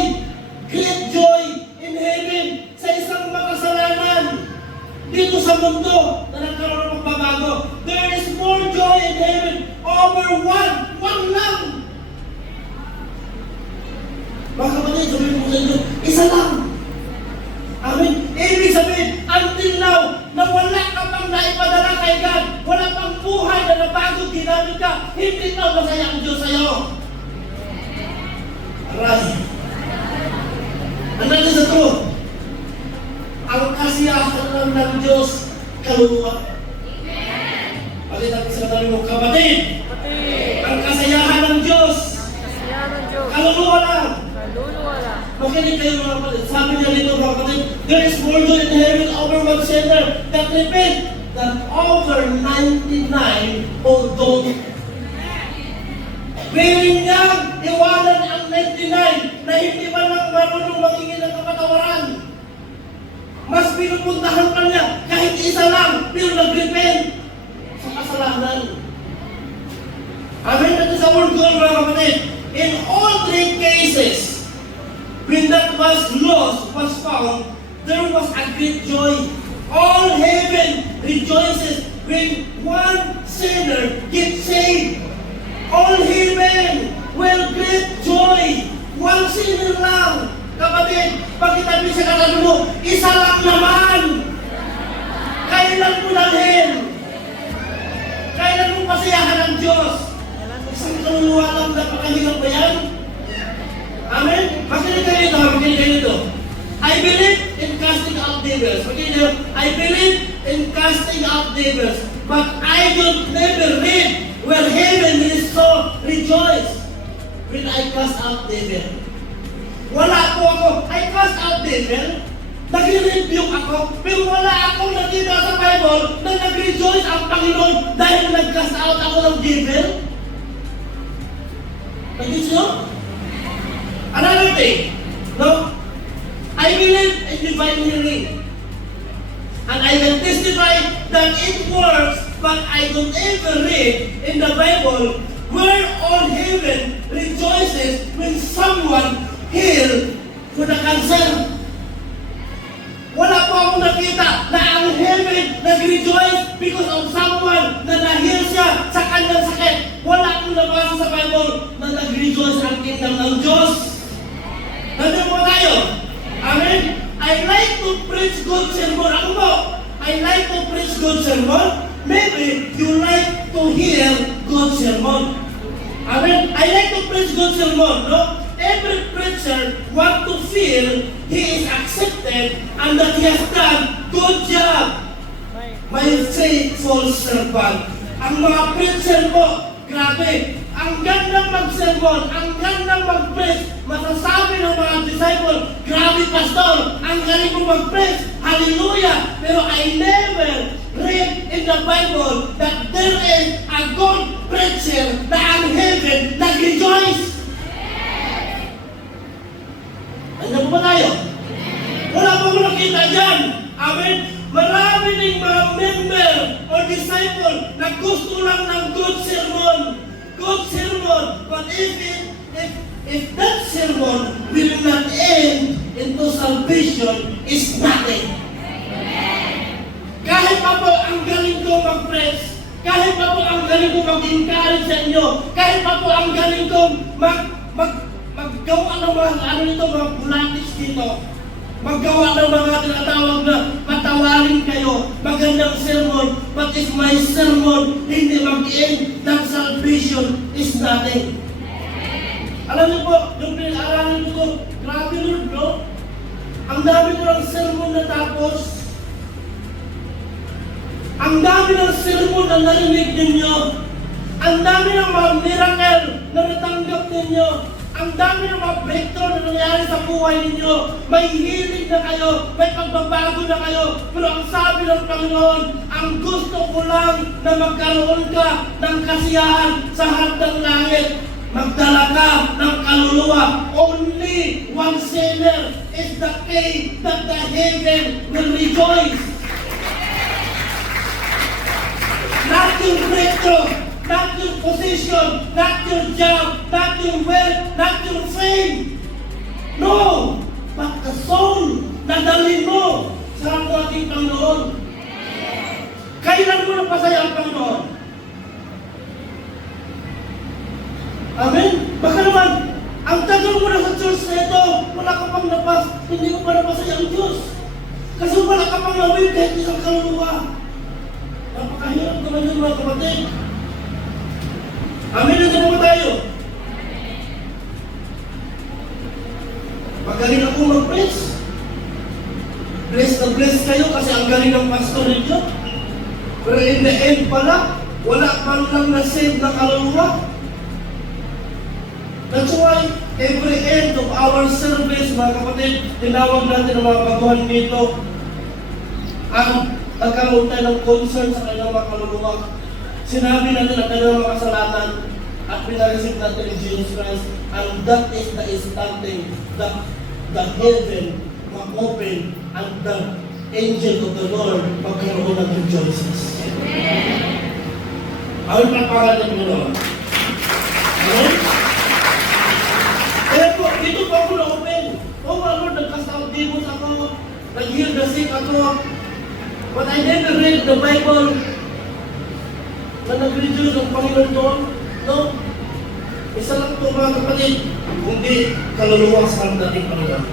great joy in heaven sa isang makasalanan dito sa mundo na nagkaroon ng pagbabago. There is more joy in heaven over one lang. Mga kapatid, sabihin mo sa inyo, isa lang. ang kasiyahan lang ng Diyos, kaluluwa. Pagkita sa katabi mo, kapatid, ang kasiyahan ng Diyos, Kasiyahan ng Diyos. kaluluwa lang. Kaluluwa lang. Makinig kayo mga kapatid. Sabi niya dito mga kapatid, there is more joy in heaven over one sinner that repent than over 99 who don't. Willing niyang iwanan ang 99 na hindi man lang marunong magingin ng kapatawaran. Mas pinupuntahan pa niya kahit isa lang, pero nag-repent sa kasalanan. Amen. Ito sa word goal mga kapatid. In all three cases, when that was lost was found, there was a great joy. All heaven rejoices when one sinner gets saved. All heaven will great joy. One sinner lang. Kapatid, pagkitabi sa katabi mo, isa lang naman. Kailan mo dalhin? Kailan mo pasiyahan ang Diyos? Isang kaluluwa lang, napakahirap ba yan? Amen? Makinig kayo dito, makinig kayo dito. I believe in casting out devils. Makinig kayo, I believe in casting out devils. But I don't never read where heaven is so rejoice when I cast out devil. Wala po ako, I cast out devil. Nag-rebuke ako, pero wala akong nakita sa Bible na nag-rejoice ang Panginoon dahil nag-cast out ako ng devil. Nag-rejoice nyo? Another thing, no? I believe in divine healing. And I can testify that it works, but I don't ever read in the Bible where all heaven rejoices when someone healed for the cancer. Wala po akong nakita na ang heaven nag-rejoice because of someone na na-heal siya sa kanyang sakit. Wala akong nabasa sa Bible na nag-rejoice ang kingdom ng Diyos. Nandun po tayo. Amen? I like to preach good sermon. Ako po, I like to preach good sermon. Maybe you like to hear good sermon. Amen? I like to preach good sermon, no? Every preacher want to feel he is accepted and that he has done good job. My faithful servant. Ang mga preacher po, grabe, ang gandang mag-sermon, ang gandang mag-preach, masasabi ng mga disciple, grabe pastor, ang galing mo mag-preach, hallelujah. Pero I never read in the Bible that there is a good preacher na ang heaven nag-rejoice. Ano ba tayo? Wala pa ko nakita dyan. Amen? Marami ding mga member o disciple na gusto lang ng good sermon. Good sermon. But if that sermon will not end into salvation, is nothing. Kahit pa po ang galing ko mag-preach, kahit pa po ang galing ko mag-encourage sa inyo, kahit pa po ang galing ko maggawa ng mga bulatis dito. Maggawa ng mga tinatawag na patawarin kayo. Magandang sermon. But if my sermon hindi mag-end, that salvation is nothing. Alam niyo po, yung pinag-aralan ko, grabe Lord, no? Ang dami ko ng sermon na tapos. Ang dami ng sermon na narinig ninyo. Ang dami ng mga miracle na natanggap ninyo. Ang dami ng mga breakthrough na nangyari sa buhay ninyo. May healing na kayo, may pagbabago na kayo. Pero ang sabi ng Panginoon, ang gusto ko lang na magkaroon ka ng kasiyahan sa hardang langit. Magdala ka ng kaluluwa. Only one sinner is the day that the heaven will rejoice. Not your breakthrough, not your position, not your job, not your wealth, not your fame. No! But the soul na dalhin mo sa ating Panginoon. Kailan mo napasaya ang Panginoon? Amen? Baka naman, ang tagal mo na sa church na ito, wala ka pang napas, hindi mo pa napasaya ang Diyos. Kasi wala ka pang nawin kahit isang kaluluwa. Napakahirap naman yun mga kapatid. Amen, nandiyan mo tayo. Magaling ako mag-preach. bless na bless kayo kasi ang galing ng pastor ninyo. Pero in the end pala, wala man lang na-save na kaluluwa. That's why, every end of our service, mga kapatid, tinawag natin ang mga baguhan dito. Ang nagkaroon tayo ng concern sa kanilang mga kaluluwa. Sinabi natin ang kanilang mga kasalanan at pinareceive natin ni Jesus Christ. And that is the starting, the heaven mag-open and the angel of the Lord magkaroon ng rejoices. Ang papangalan ng Lord. Amen? Kaya po, dito po ako na-open. Oh my Lord, nag-cast out demons ako, nag-heal the sick ako. But I never read the Bible na nag-reduce ang Panginoon doon. No? Isa lang po mga kapatid, kundi kaluluwa sa dating Panginoon.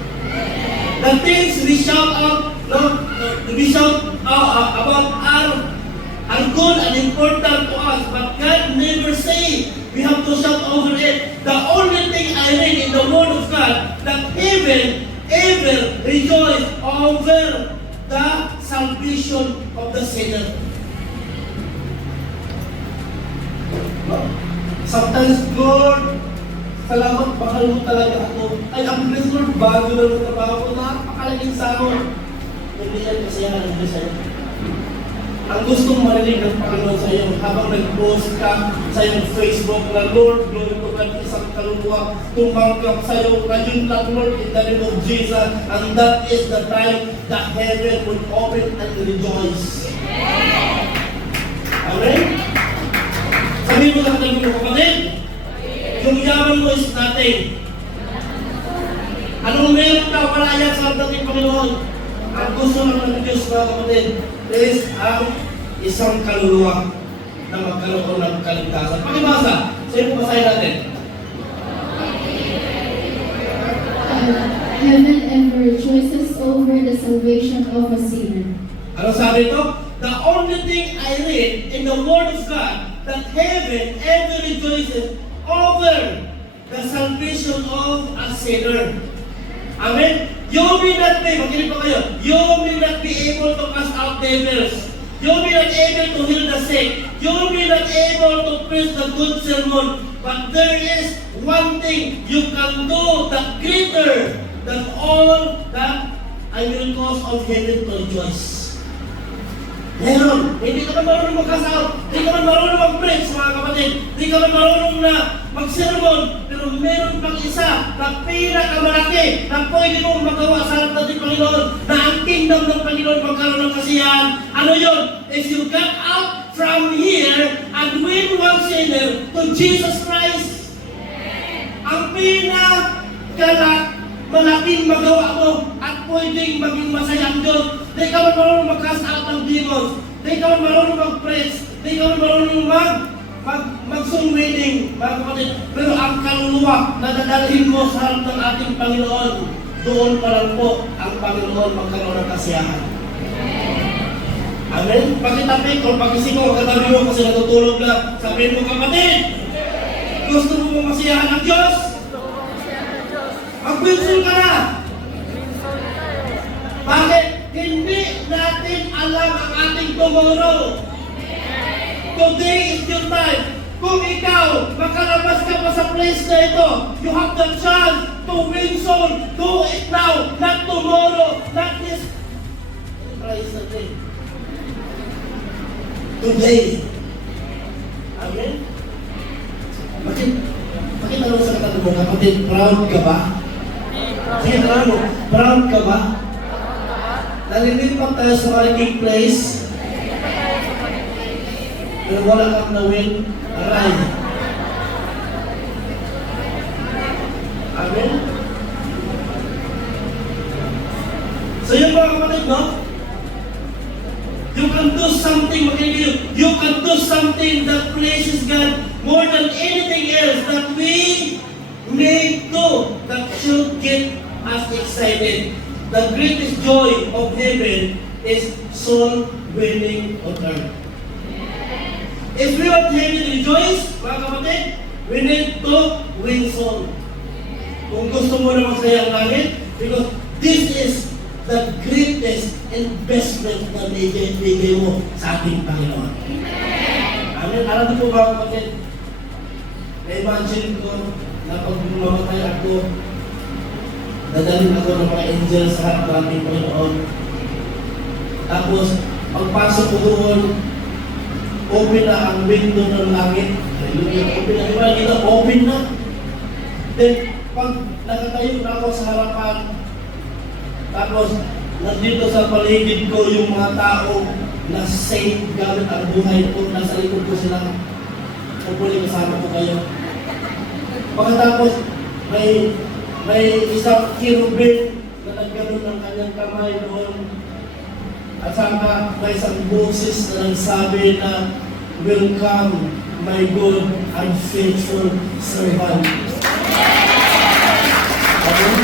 The things we shout out, no? We shout about are good and important to us, but God never say we have to shout over it. The only thing I read in the Word of God, that heaven ever rejoice over the salvation of the sinner. Sometimes, Lord, salamat, bakal mo talaga ako. Ay, ang bless Lord, bago na ng trabaho ko, napakalaging sahod. Hindi yan kasi yan ang bless sa'yo. Ang gustong marinig ng Panginoon sa iyo, habang nag-post ka sa iyong Facebook na Lord, glory to God, isang kaluluwa, tumanggap sa iyo, ngayon lang Lord, in the name of Jesus, and that is the time that heaven will open and rejoice. Amen? Sabihin mo sa katabi mo, kapatid, yung yaman mo is nothing. Anong meron ka, wala yan sa dating Panginoon. Ang gusto lang ng Diyos, mga kapatid, is ang isang kaluluwa na magkaroon ng kaligtasan. Pakibasa, sa'yo po basahin natin. Heaven ever rejoices over the salvation of a sinner. Ano sabi ito? The only thing I read in the Word of God, that heaven ever rejoices over the salvation of a sinner. Amen? You will not be, makinig pa kayo, you will not be able to cast out devils. You will not able to heal the sick. You will not able to preach the good sermon. But there is one thing you can do that greater than all that I will cause of heaven to rejoice. Meron. Hindi ka man marunong mag-cast out. Hindi ka man marunong mag-preach, mga kapatid. Hindi ka man marunong na mag-sermon. Pero meron pang isa na pinakamalaki na pwede mong magawa sa harap natin, Panginoon, na ang kingdom ng Panginoon magkaroon ng kasiyahan. Ano yun? If you got out from here and win one sinner to Jesus Christ, ang malaking magawa mo at pwedeng maging masaya ang Diyos. Di ka man marunong mag-cast out ng demons. Di ka man marunong mag-preach. Di ka man marunong mag-song reading, mga kapatid. Pero ang kaluluwa na dadalhin mo sa harap ng ating Panginoon, doon pa lang po ang Panginoon magkaroon ng kasiyahan. Amen? Pagkitapik o pagising mo, katabi mo kasi natutulog na. Sabihin mo, kapatid, gusto mo masiyahan ang Diyos? Mag-winsol ka na! Bakit? Hindi natin alam ang ating tomorrow. Today is your time. Kung ikaw, makalabas ka pa sa place na ito, you have the chance to winsol. Do it now, not tomorrow, not this. Praise the day. Today. Amen? Bakit ano sa katabi mo, kapatid, proud ka ba? Sige, proud ka ba? Nalilipat tayo sa marking place, pero wala kang nawin, aray. Amen? So yun mga kapatid, no? You can do something, you can do something that pleases God more than anything else that we may do that should get us excited. The greatest joy of heaven is soul winning on earth. If we want heaven to rejoice, mga kapatid, we need to win soul. Kung gusto mo na masaya ang langit, because this is the greatest investment na bigay mo sa ating Panginoon. Amen. Alam niyo po ba kapatid? Na-imagine ko na pag mamatay ako, dadalhin ako ng mga angels sa harap ng ating Panginoon. Tapos, pagpasok ko doon, open na ang window ng langit. Hallelujah. Open na. Diba? Ito, open na. Then, pag nakatayo na ako sa harapan, tapos, nandito sa paligid ko yung mga tao na saved gamit ang buhay ko, nasa likod ko sila. Hopefully, kasama ko kayo. Pagkatapos, may isang cherubim na nagkaroon ng kanyang kamay doon. At saka may isang boses na nagsabi na, "Welcome, my good and faithful servant." Okay?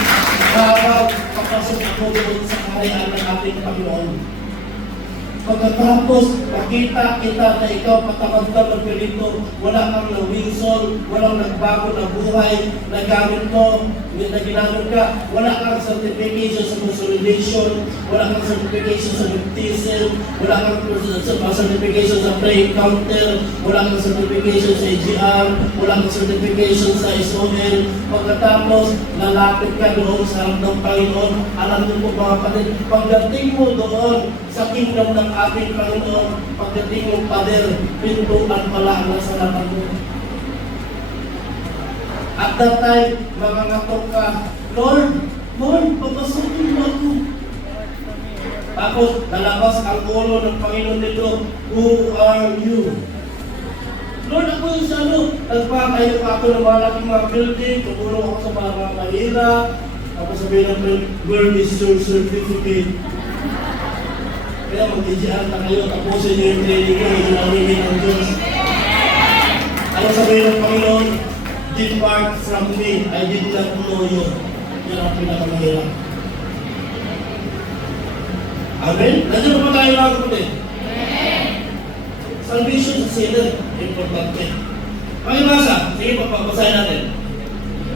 Habang papasok ako doon sa kaharian ng ating Panginoon. Pagkatapos, makita kita na ikaw patamad-tamad ka dito, wala kang nawinsol, walang nagbago na buhay, na gamit mo, na ginamit ka, wala kang certification sa consolidation, wala kang certification sa baptism, wala kang certification sa prayer encounter, wala kang certification sa AGR, wala kang certification sa SOL. Pagkatapos, lalapit ka doon sa harap ng Panginoon. Alam niyo po mga kapatid, pagdating mo doon sa kingdom ng ating Panginoon, pagdating mo pader, pintuan pala ang nasa harapan mo. At that time, mangangatok ka, Lord, papasukin mo ako. Tapos, lalabas ang ulo ng Panginoon dito, who are you? Lord, ako yung sa nagpatayo ako ng malaking mga building, tumulong ako sa mga mahirap, tapos sabihin natin, where is your certificate? Kaya mag-ijihan na kayo, tapusin nyo yung training nyo, yung nangingin ng Diyos. Ano sabihin ng Panginoon? Depart from me, I did not know you. Yan ang pinakamahirap. Amen? Nandiyan pa tayo mga kapatid? Salvation sa sinner, importante. Pakibasa, sige papabasahin natin.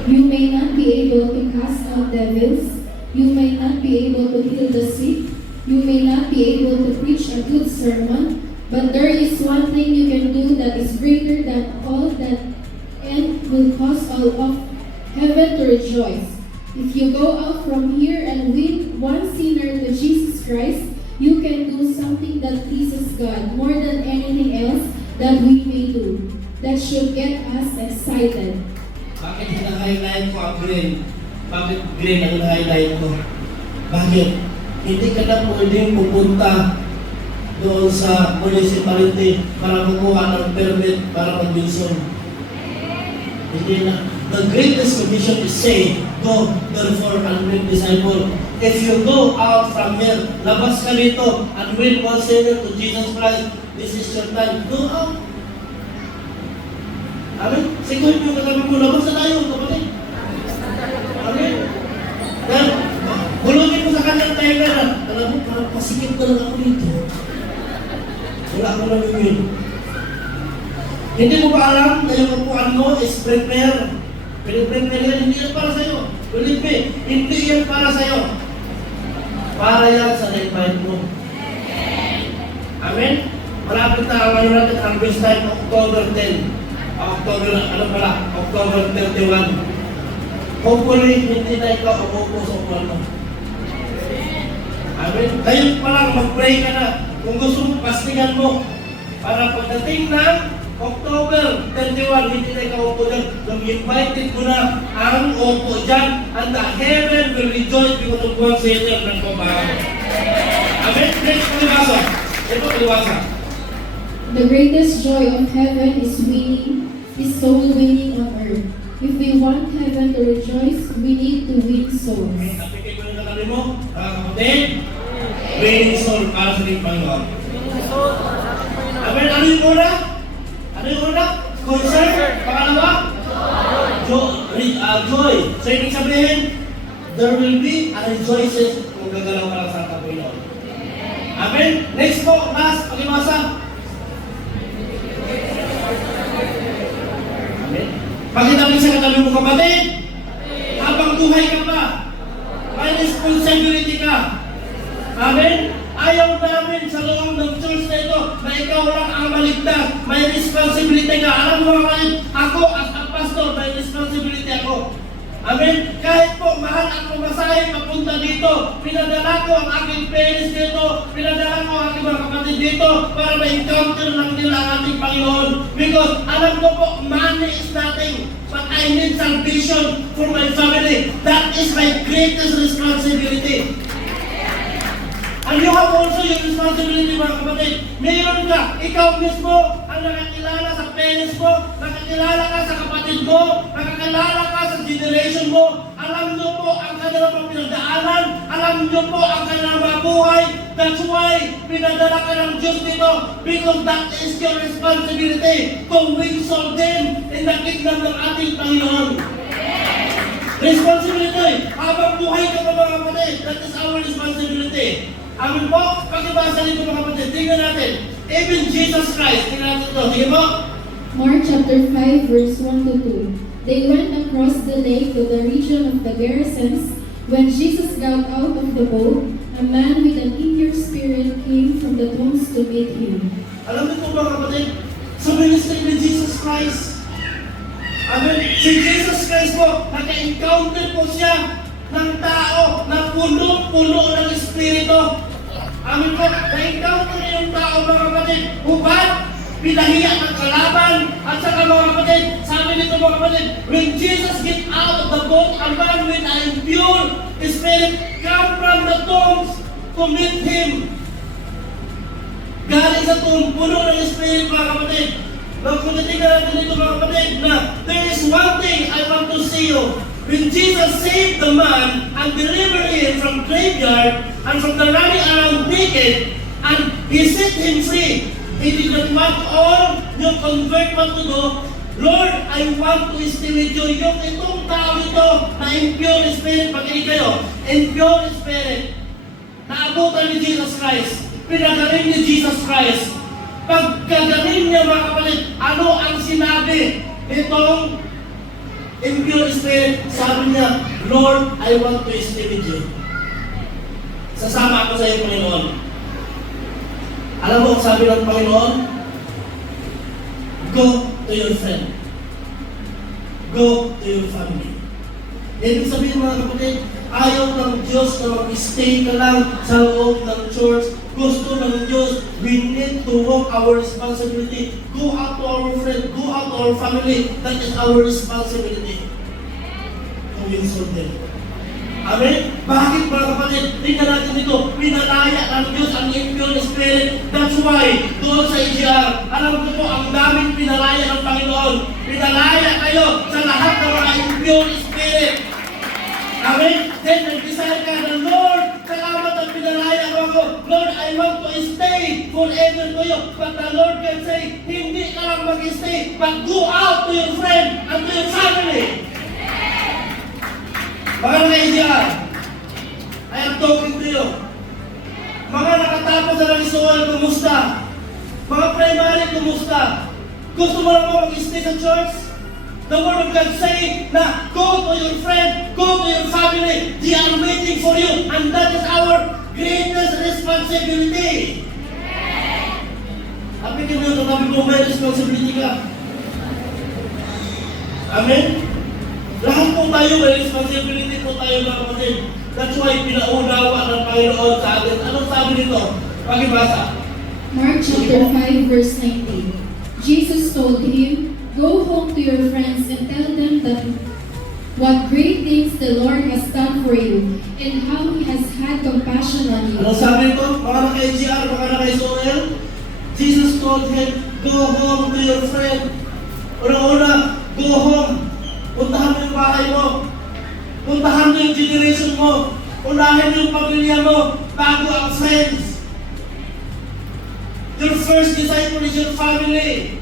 You may not be able to cast out devils. You may not be able to heal the sick. You may not be able to preach a good sermon. But there is one thing you can do that is greater than all that and will cause all of heaven to rejoice. If you go out from here and win one sinner to Jesus Christ, you can do something that pleases God more than anything else that we may do. That should get us excited. Bakit hina-highlight ko ang green? Bakit green ang hina-highlight ko? Bakit? Hindi ka na pwedeng pupunta doon sa municipality para kukuha ng permit para mag-binson. Hindi na. The greatest commission is say, go, therefore, and make disciple. If you go out from here, labas ka dito, and win one sinner to Jesus Christ, this is your time. Go out. Amen? Sigurin mo katabi mo, labas na tayo, kapatid. Amen? Then, bulungin mo sa kanyang tayo na, alam mo, parang pasikip na lang ako dito. Wala akong nangingin. Hindi mo ba alam na yung upuan mo is prepare? Prepare yan, hindi yan para sa'yo. Believe me, hindi yan para sa'yo. Para yan sa invite mo. Amen? Malapit na ngayon natin ang best time, October 10. October 31. Hopefully, hindi na ikaw umupo sa upuan mo. Amen? Ngayon pa lang, mag-pray ka na. Kung gusto mo, pastingan mo. Para pagdating ng October 31, hindi na ikaw upo dyan. Nung invited mo na ang upo dyan, and the heaven will rejoice because of one sinner ng pamahal. Amen? Next, palibasa. Ito, palibasa. The greatest joy of heaven is soul winning on earth. If we want heaven to rejoice, we need to win souls. Okay, napikit ko na katabi mo. Kapatid, winning soul para sa ating Panginoon. Amen? Ano yung una? Ano yung una? Concern? Pangalawa? Joy. So, ibig sabihin, there will be a rejoices kung gagalaw ka lang sa ating Panginoon. Amen? Next po, last, pakibasa. Amen? Pakita mo sa katabi mo, kapatid, habang buhay ka pa, may responsibility ka. Amen? Ayaw namin sa loob ng church na ito na ikaw lang ang maligtas. May responsibility ka. Alam mo mga kapatid, ako as a pastor, may responsibility ako. Amen? Kahit po mahal ang pumasahe papunta dito, pinadala ko ang aking parents dito, pinadala ko ang aking mga kapatid dito para ma-encounter lang nila ang ating Panginoon. Because alam ko po, money is nothing, but I need salvation for my family. That is my greatest responsibility. And you have also your responsibility, mga kapatid. Mayroon ka, ikaw mismo ang nakakilala sa parents mo, nakakilala ka sa kapatid mo, nakakilala ka sa generation mo. Alam nyo po ang kanilang mga pinagdaanan, alam nyo po ang kanilang mga buhay. That's why pinadala ka ng Diyos dito, because that is your responsibility to win soul them in the kingdom ng ating Panginoon. Responsibility. Habang buhay ka pa, mga kapatid, that is our responsibility. Amin po, pakibasa nito mga kapatid. Tingnan natin. Even Jesus Christ. Tingnan natin ito. Sige po. Mark chapter 5 verse 1 to 2. They went across the lake to the region of the Gerasenes. When Jesus got out of the boat, a man with an impure spirit came from the tombs to meet him. Alam niyo po mga kapatid, sa ministry ni Jesus Christ. Amen. Si Jesus Christ po, naka-encounter po siya ng tao na puno-puno ng Espiritu. Amin po, na-encounter niya yung tao mga kapatid. Hubad, pinahiya ng kalaban, at saka mga kapatid, sabi nito mga kapatid, when Jesus get out of the boat, a man with an impure spirit come from the tombs to meet him. Galing sa tomb, puno ng Espiritu mga kapatid. Kung titignan natin dito mga kapatid, na there is one thing I want to see you. When Jesus saved the man and delivered him from graveyard and from the running around naked, and he set him free, he did not want all yung convert man to do, Lord, I want to stay with you. Yung itong tao ito na impure spirit, pakinig kayo, impure spirit, naabutan ni Jesus Christ, pinagaling ni Jesus Christ. Pagkagaling niya mga kapatid, ano ang sinabi nitong impure spirit? Sabi niya, Lord, I want to stay with you. Sasama ako sa iyo, Panginoon. Alam mo ang sabi ng Panginoon? Go to your friend. Go to your family. Ibig sabihin mga kapatid, ayaw ng Diyos na mag-stay ka lang sa loob ng church. Gusto ng Diyos, we need to walk our responsibility. Go out to our friend, go out to our family. That is our responsibility. To win soul them. Amen? Bakit mga kapatid? Tingnan natin dito, pinalaya ng Diyos ang impure spirit. That's why, doon sa EGR, alam ko po, ang daming pinalaya ng Panginoon. Pinalaya kayo sa lahat ng mga impure spirit. Amen? Then, nag-desire ka na, Lord, salamat ang pinalaya mo ako. Lord, I want to stay forever to you. But the Lord can say, hindi ka lang mag-stay, but go out to your friend and to your family. Mga naka-EGR, I am talking to you. Mga nakatapos na ng isual, kumusta? Mga primary, kumusta? Gusto mo lang mo mag-stay sa church? The Word of God saying na go to your friend, go to your family. They are waiting for you. And that is our greatest responsibility. Sabi ko nyo, sabi ko, may responsibility ka. Amen? Lahat po tayo, may responsibility po tayo mga kapatid. That's why pinaunawa ng Panginoon sa atin. Anong sabi nito? Pakibasa. Mark chapter 5 verse 19. Jesus told him, go home to your friends and tell them that what great things the Lord has done for you and how He has had compassion on you. Anong sabi nito? Mga naka-EGR, mga naka-Israel. Jesus told him, go home to your friend. Una-una, go home. Puntahan mo yung bahay mo. Puntahan mo yung generation mo. Unahin mo yung pamilya mo bago ang friends. Your first disciple is your family.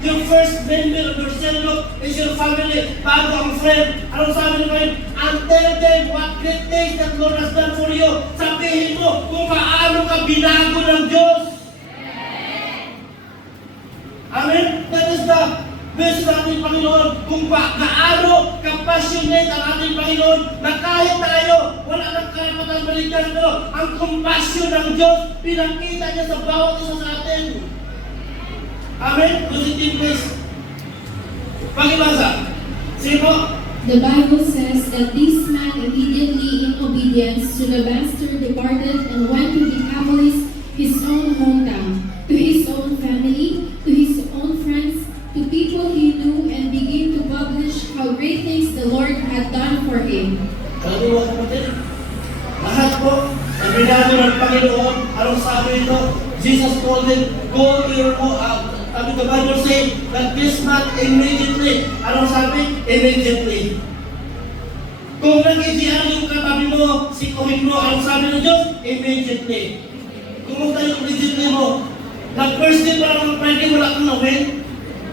Your first member of your cell group is your family bago ang friend. Anong sabi nyo kayo? And tell them what great things that Lord has done for you. Sabihin mo kung paano ka binago ng Diyos. Amen? That is the best sa ating Panginoon, kung gaano kapassionate ang ating Panginoon, na kahit tayo, wala nang karapatang balikan, pero ang compassion ng Diyos, pinakita niya sa bawat isa sa atin. Amen? Positive please. Pakibasa. Sino? The Bible says that this man immediately in obedience to the master departed and went to Decapolis, his own hometown, to his own family, to his own friends, to people he knew, and began to publish how great things the Lord had done for him. Sabi mo kapatid, lahat po, na binado ng Panginoon, anong sabi ito? Jesus told him, go to your home. Sabi the Bible say that this man immediately, anong sabi? Immediately. Kung nag-EGR yung katabi mo, sikuhin mo, anong sabi ng Diyos? Immediately. Kumusta yung immediately mo? Nag-first day pa lang ng Friday, wala kang nawin?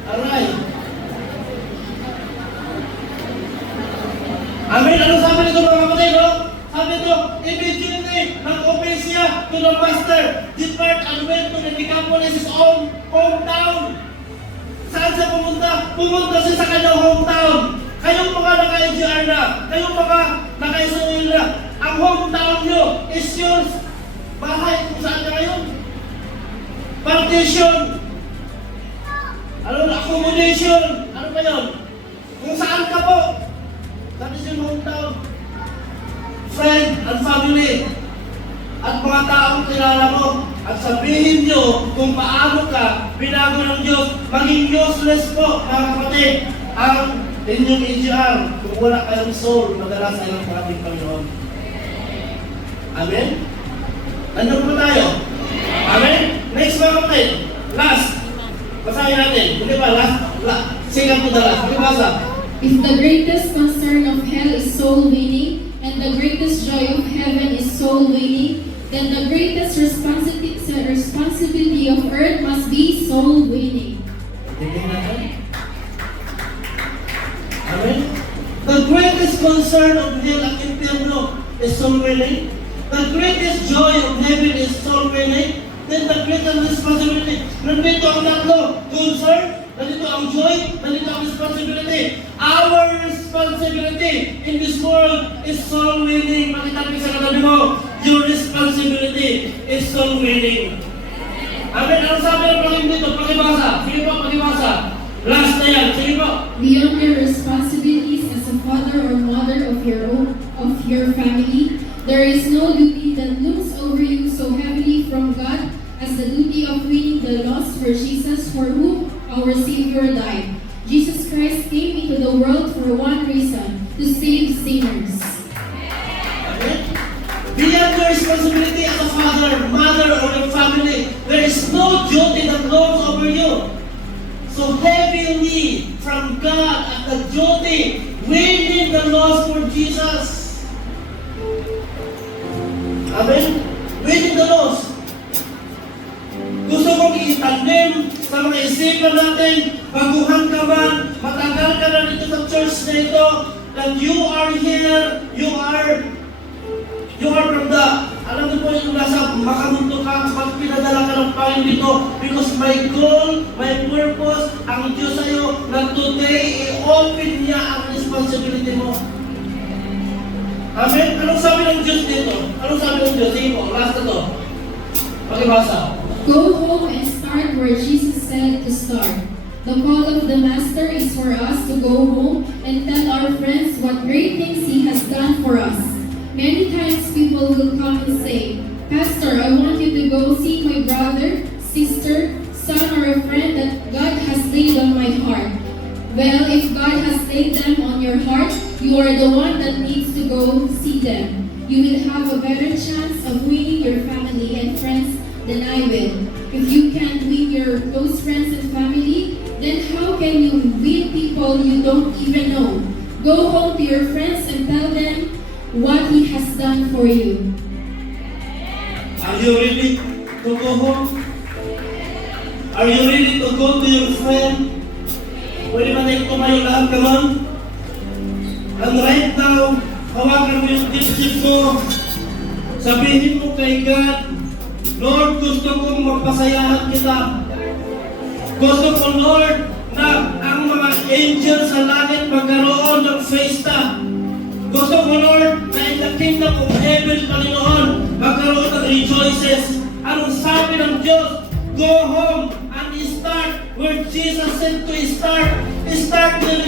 Alright. Amen. Anong sabi nito mga kapatid, no? Sabi ito, immediately, nag-open siya to the master, depart and went to the Decapolis, his own hometown. Saan siya pumunta? Pumunta siya sa kanyang hometown. Kayong mga naka-EGR na, kayong mga naka-SOL na, ang hometown nyo is yours. Bahay kung saan ka ngayon. Partition. Ano na, accommodation. Ano pa yun? Kung saan ka po. That is your hometown. Friend and family. At mga taong kilala mo. At sabihin nyo kung paano ka binago ng Diyos. Maging useless po, mga kapatid, ang inyong EGR kung wala kayong soul madalas ay ng ating Panginoon. Amen? Nandun po tayo. Amen? Next mga kapatid. Last. Basahin natin. Hindi ba? Last. Second to the last. Basa. If the greatest concern of hell is soul winning, and the greatest joy of heaven is soul winning, then the greatest responsibility of earth must be soul winning. Tingnan natin. Amen? The greatest concern of hell at impyerno is soul winning. The greatest joy of heaven is soul winning. Then the greatest responsibility. Nandito ang tatlo. Concern, nandito ang joy, nandito ang responsibility. Our responsibility in this world is soul winning. Makita sa katabi mo, your responsibility is soul winning. Amen? Ano sabi ng Panginoon dito? Pakibasa. Sige po, pakibasa. Last na yan. Sige po. Beyond your responsibilities as a father or mother of your family, there is no duty that looms over you so heavily from God as the duty of winning the lost for Jesus, for whom our Savior died. Jesus Christ came into the world for one reason, to save sinners. Amen? Beyond your responsibility as a father, mother, or your family, there is no duty that lords over you. So heavily from God at the duty, winning the lost for Jesus. Amen? Winning the lost. Gusto kong itandem sa mga isipan natin, baguhan ka man, matagal ka na dito sa church na ito, that you are here, you are from the, alam mo po yung nasa makamundo ka, pag pinadala ka ng Panginoon dito, because my goal, my purpose, ang Diyos sa'yo, na today, i-open niya ang responsibility mo. Amen? Anong sabi ng Diyos dito? Anong sabi ng Diyos? Sige po, last na to. Pakibasa. Go home and start where Jesus said to start. The call of the Master is for us to go home and tell our friends what great things He has done for us. Many times people will come and say, Pastor, I want you to go see my brother, sister, son, or a friend that God has laid on my heart. Well, if God has laid them on your heart, you are the one that needs to go see them. You will have a better chance of winning your family and friends than I will. If you can't win your close friends and family, then how can you win people you don't even know? Go home to your friends and tell them what He has done for you. Are you ready to go home? Are you ready to go to your friend? Pwede ba tayo tumayo lahat, come on? And right now, hawakan mo yung dipsip mo. Sabihin mo kay God, Lord, gusto kong mapasayahan kita. Gusto ko, Lord, na ang mga angel sa langit magkaroon ng fiesta. Gusto ko, Lord, na in the kingdom of heaven, Panginoon, magkaroon ng rejoices. Anong sabi ng Diyos? Go home and start where Jesus said to start. Start where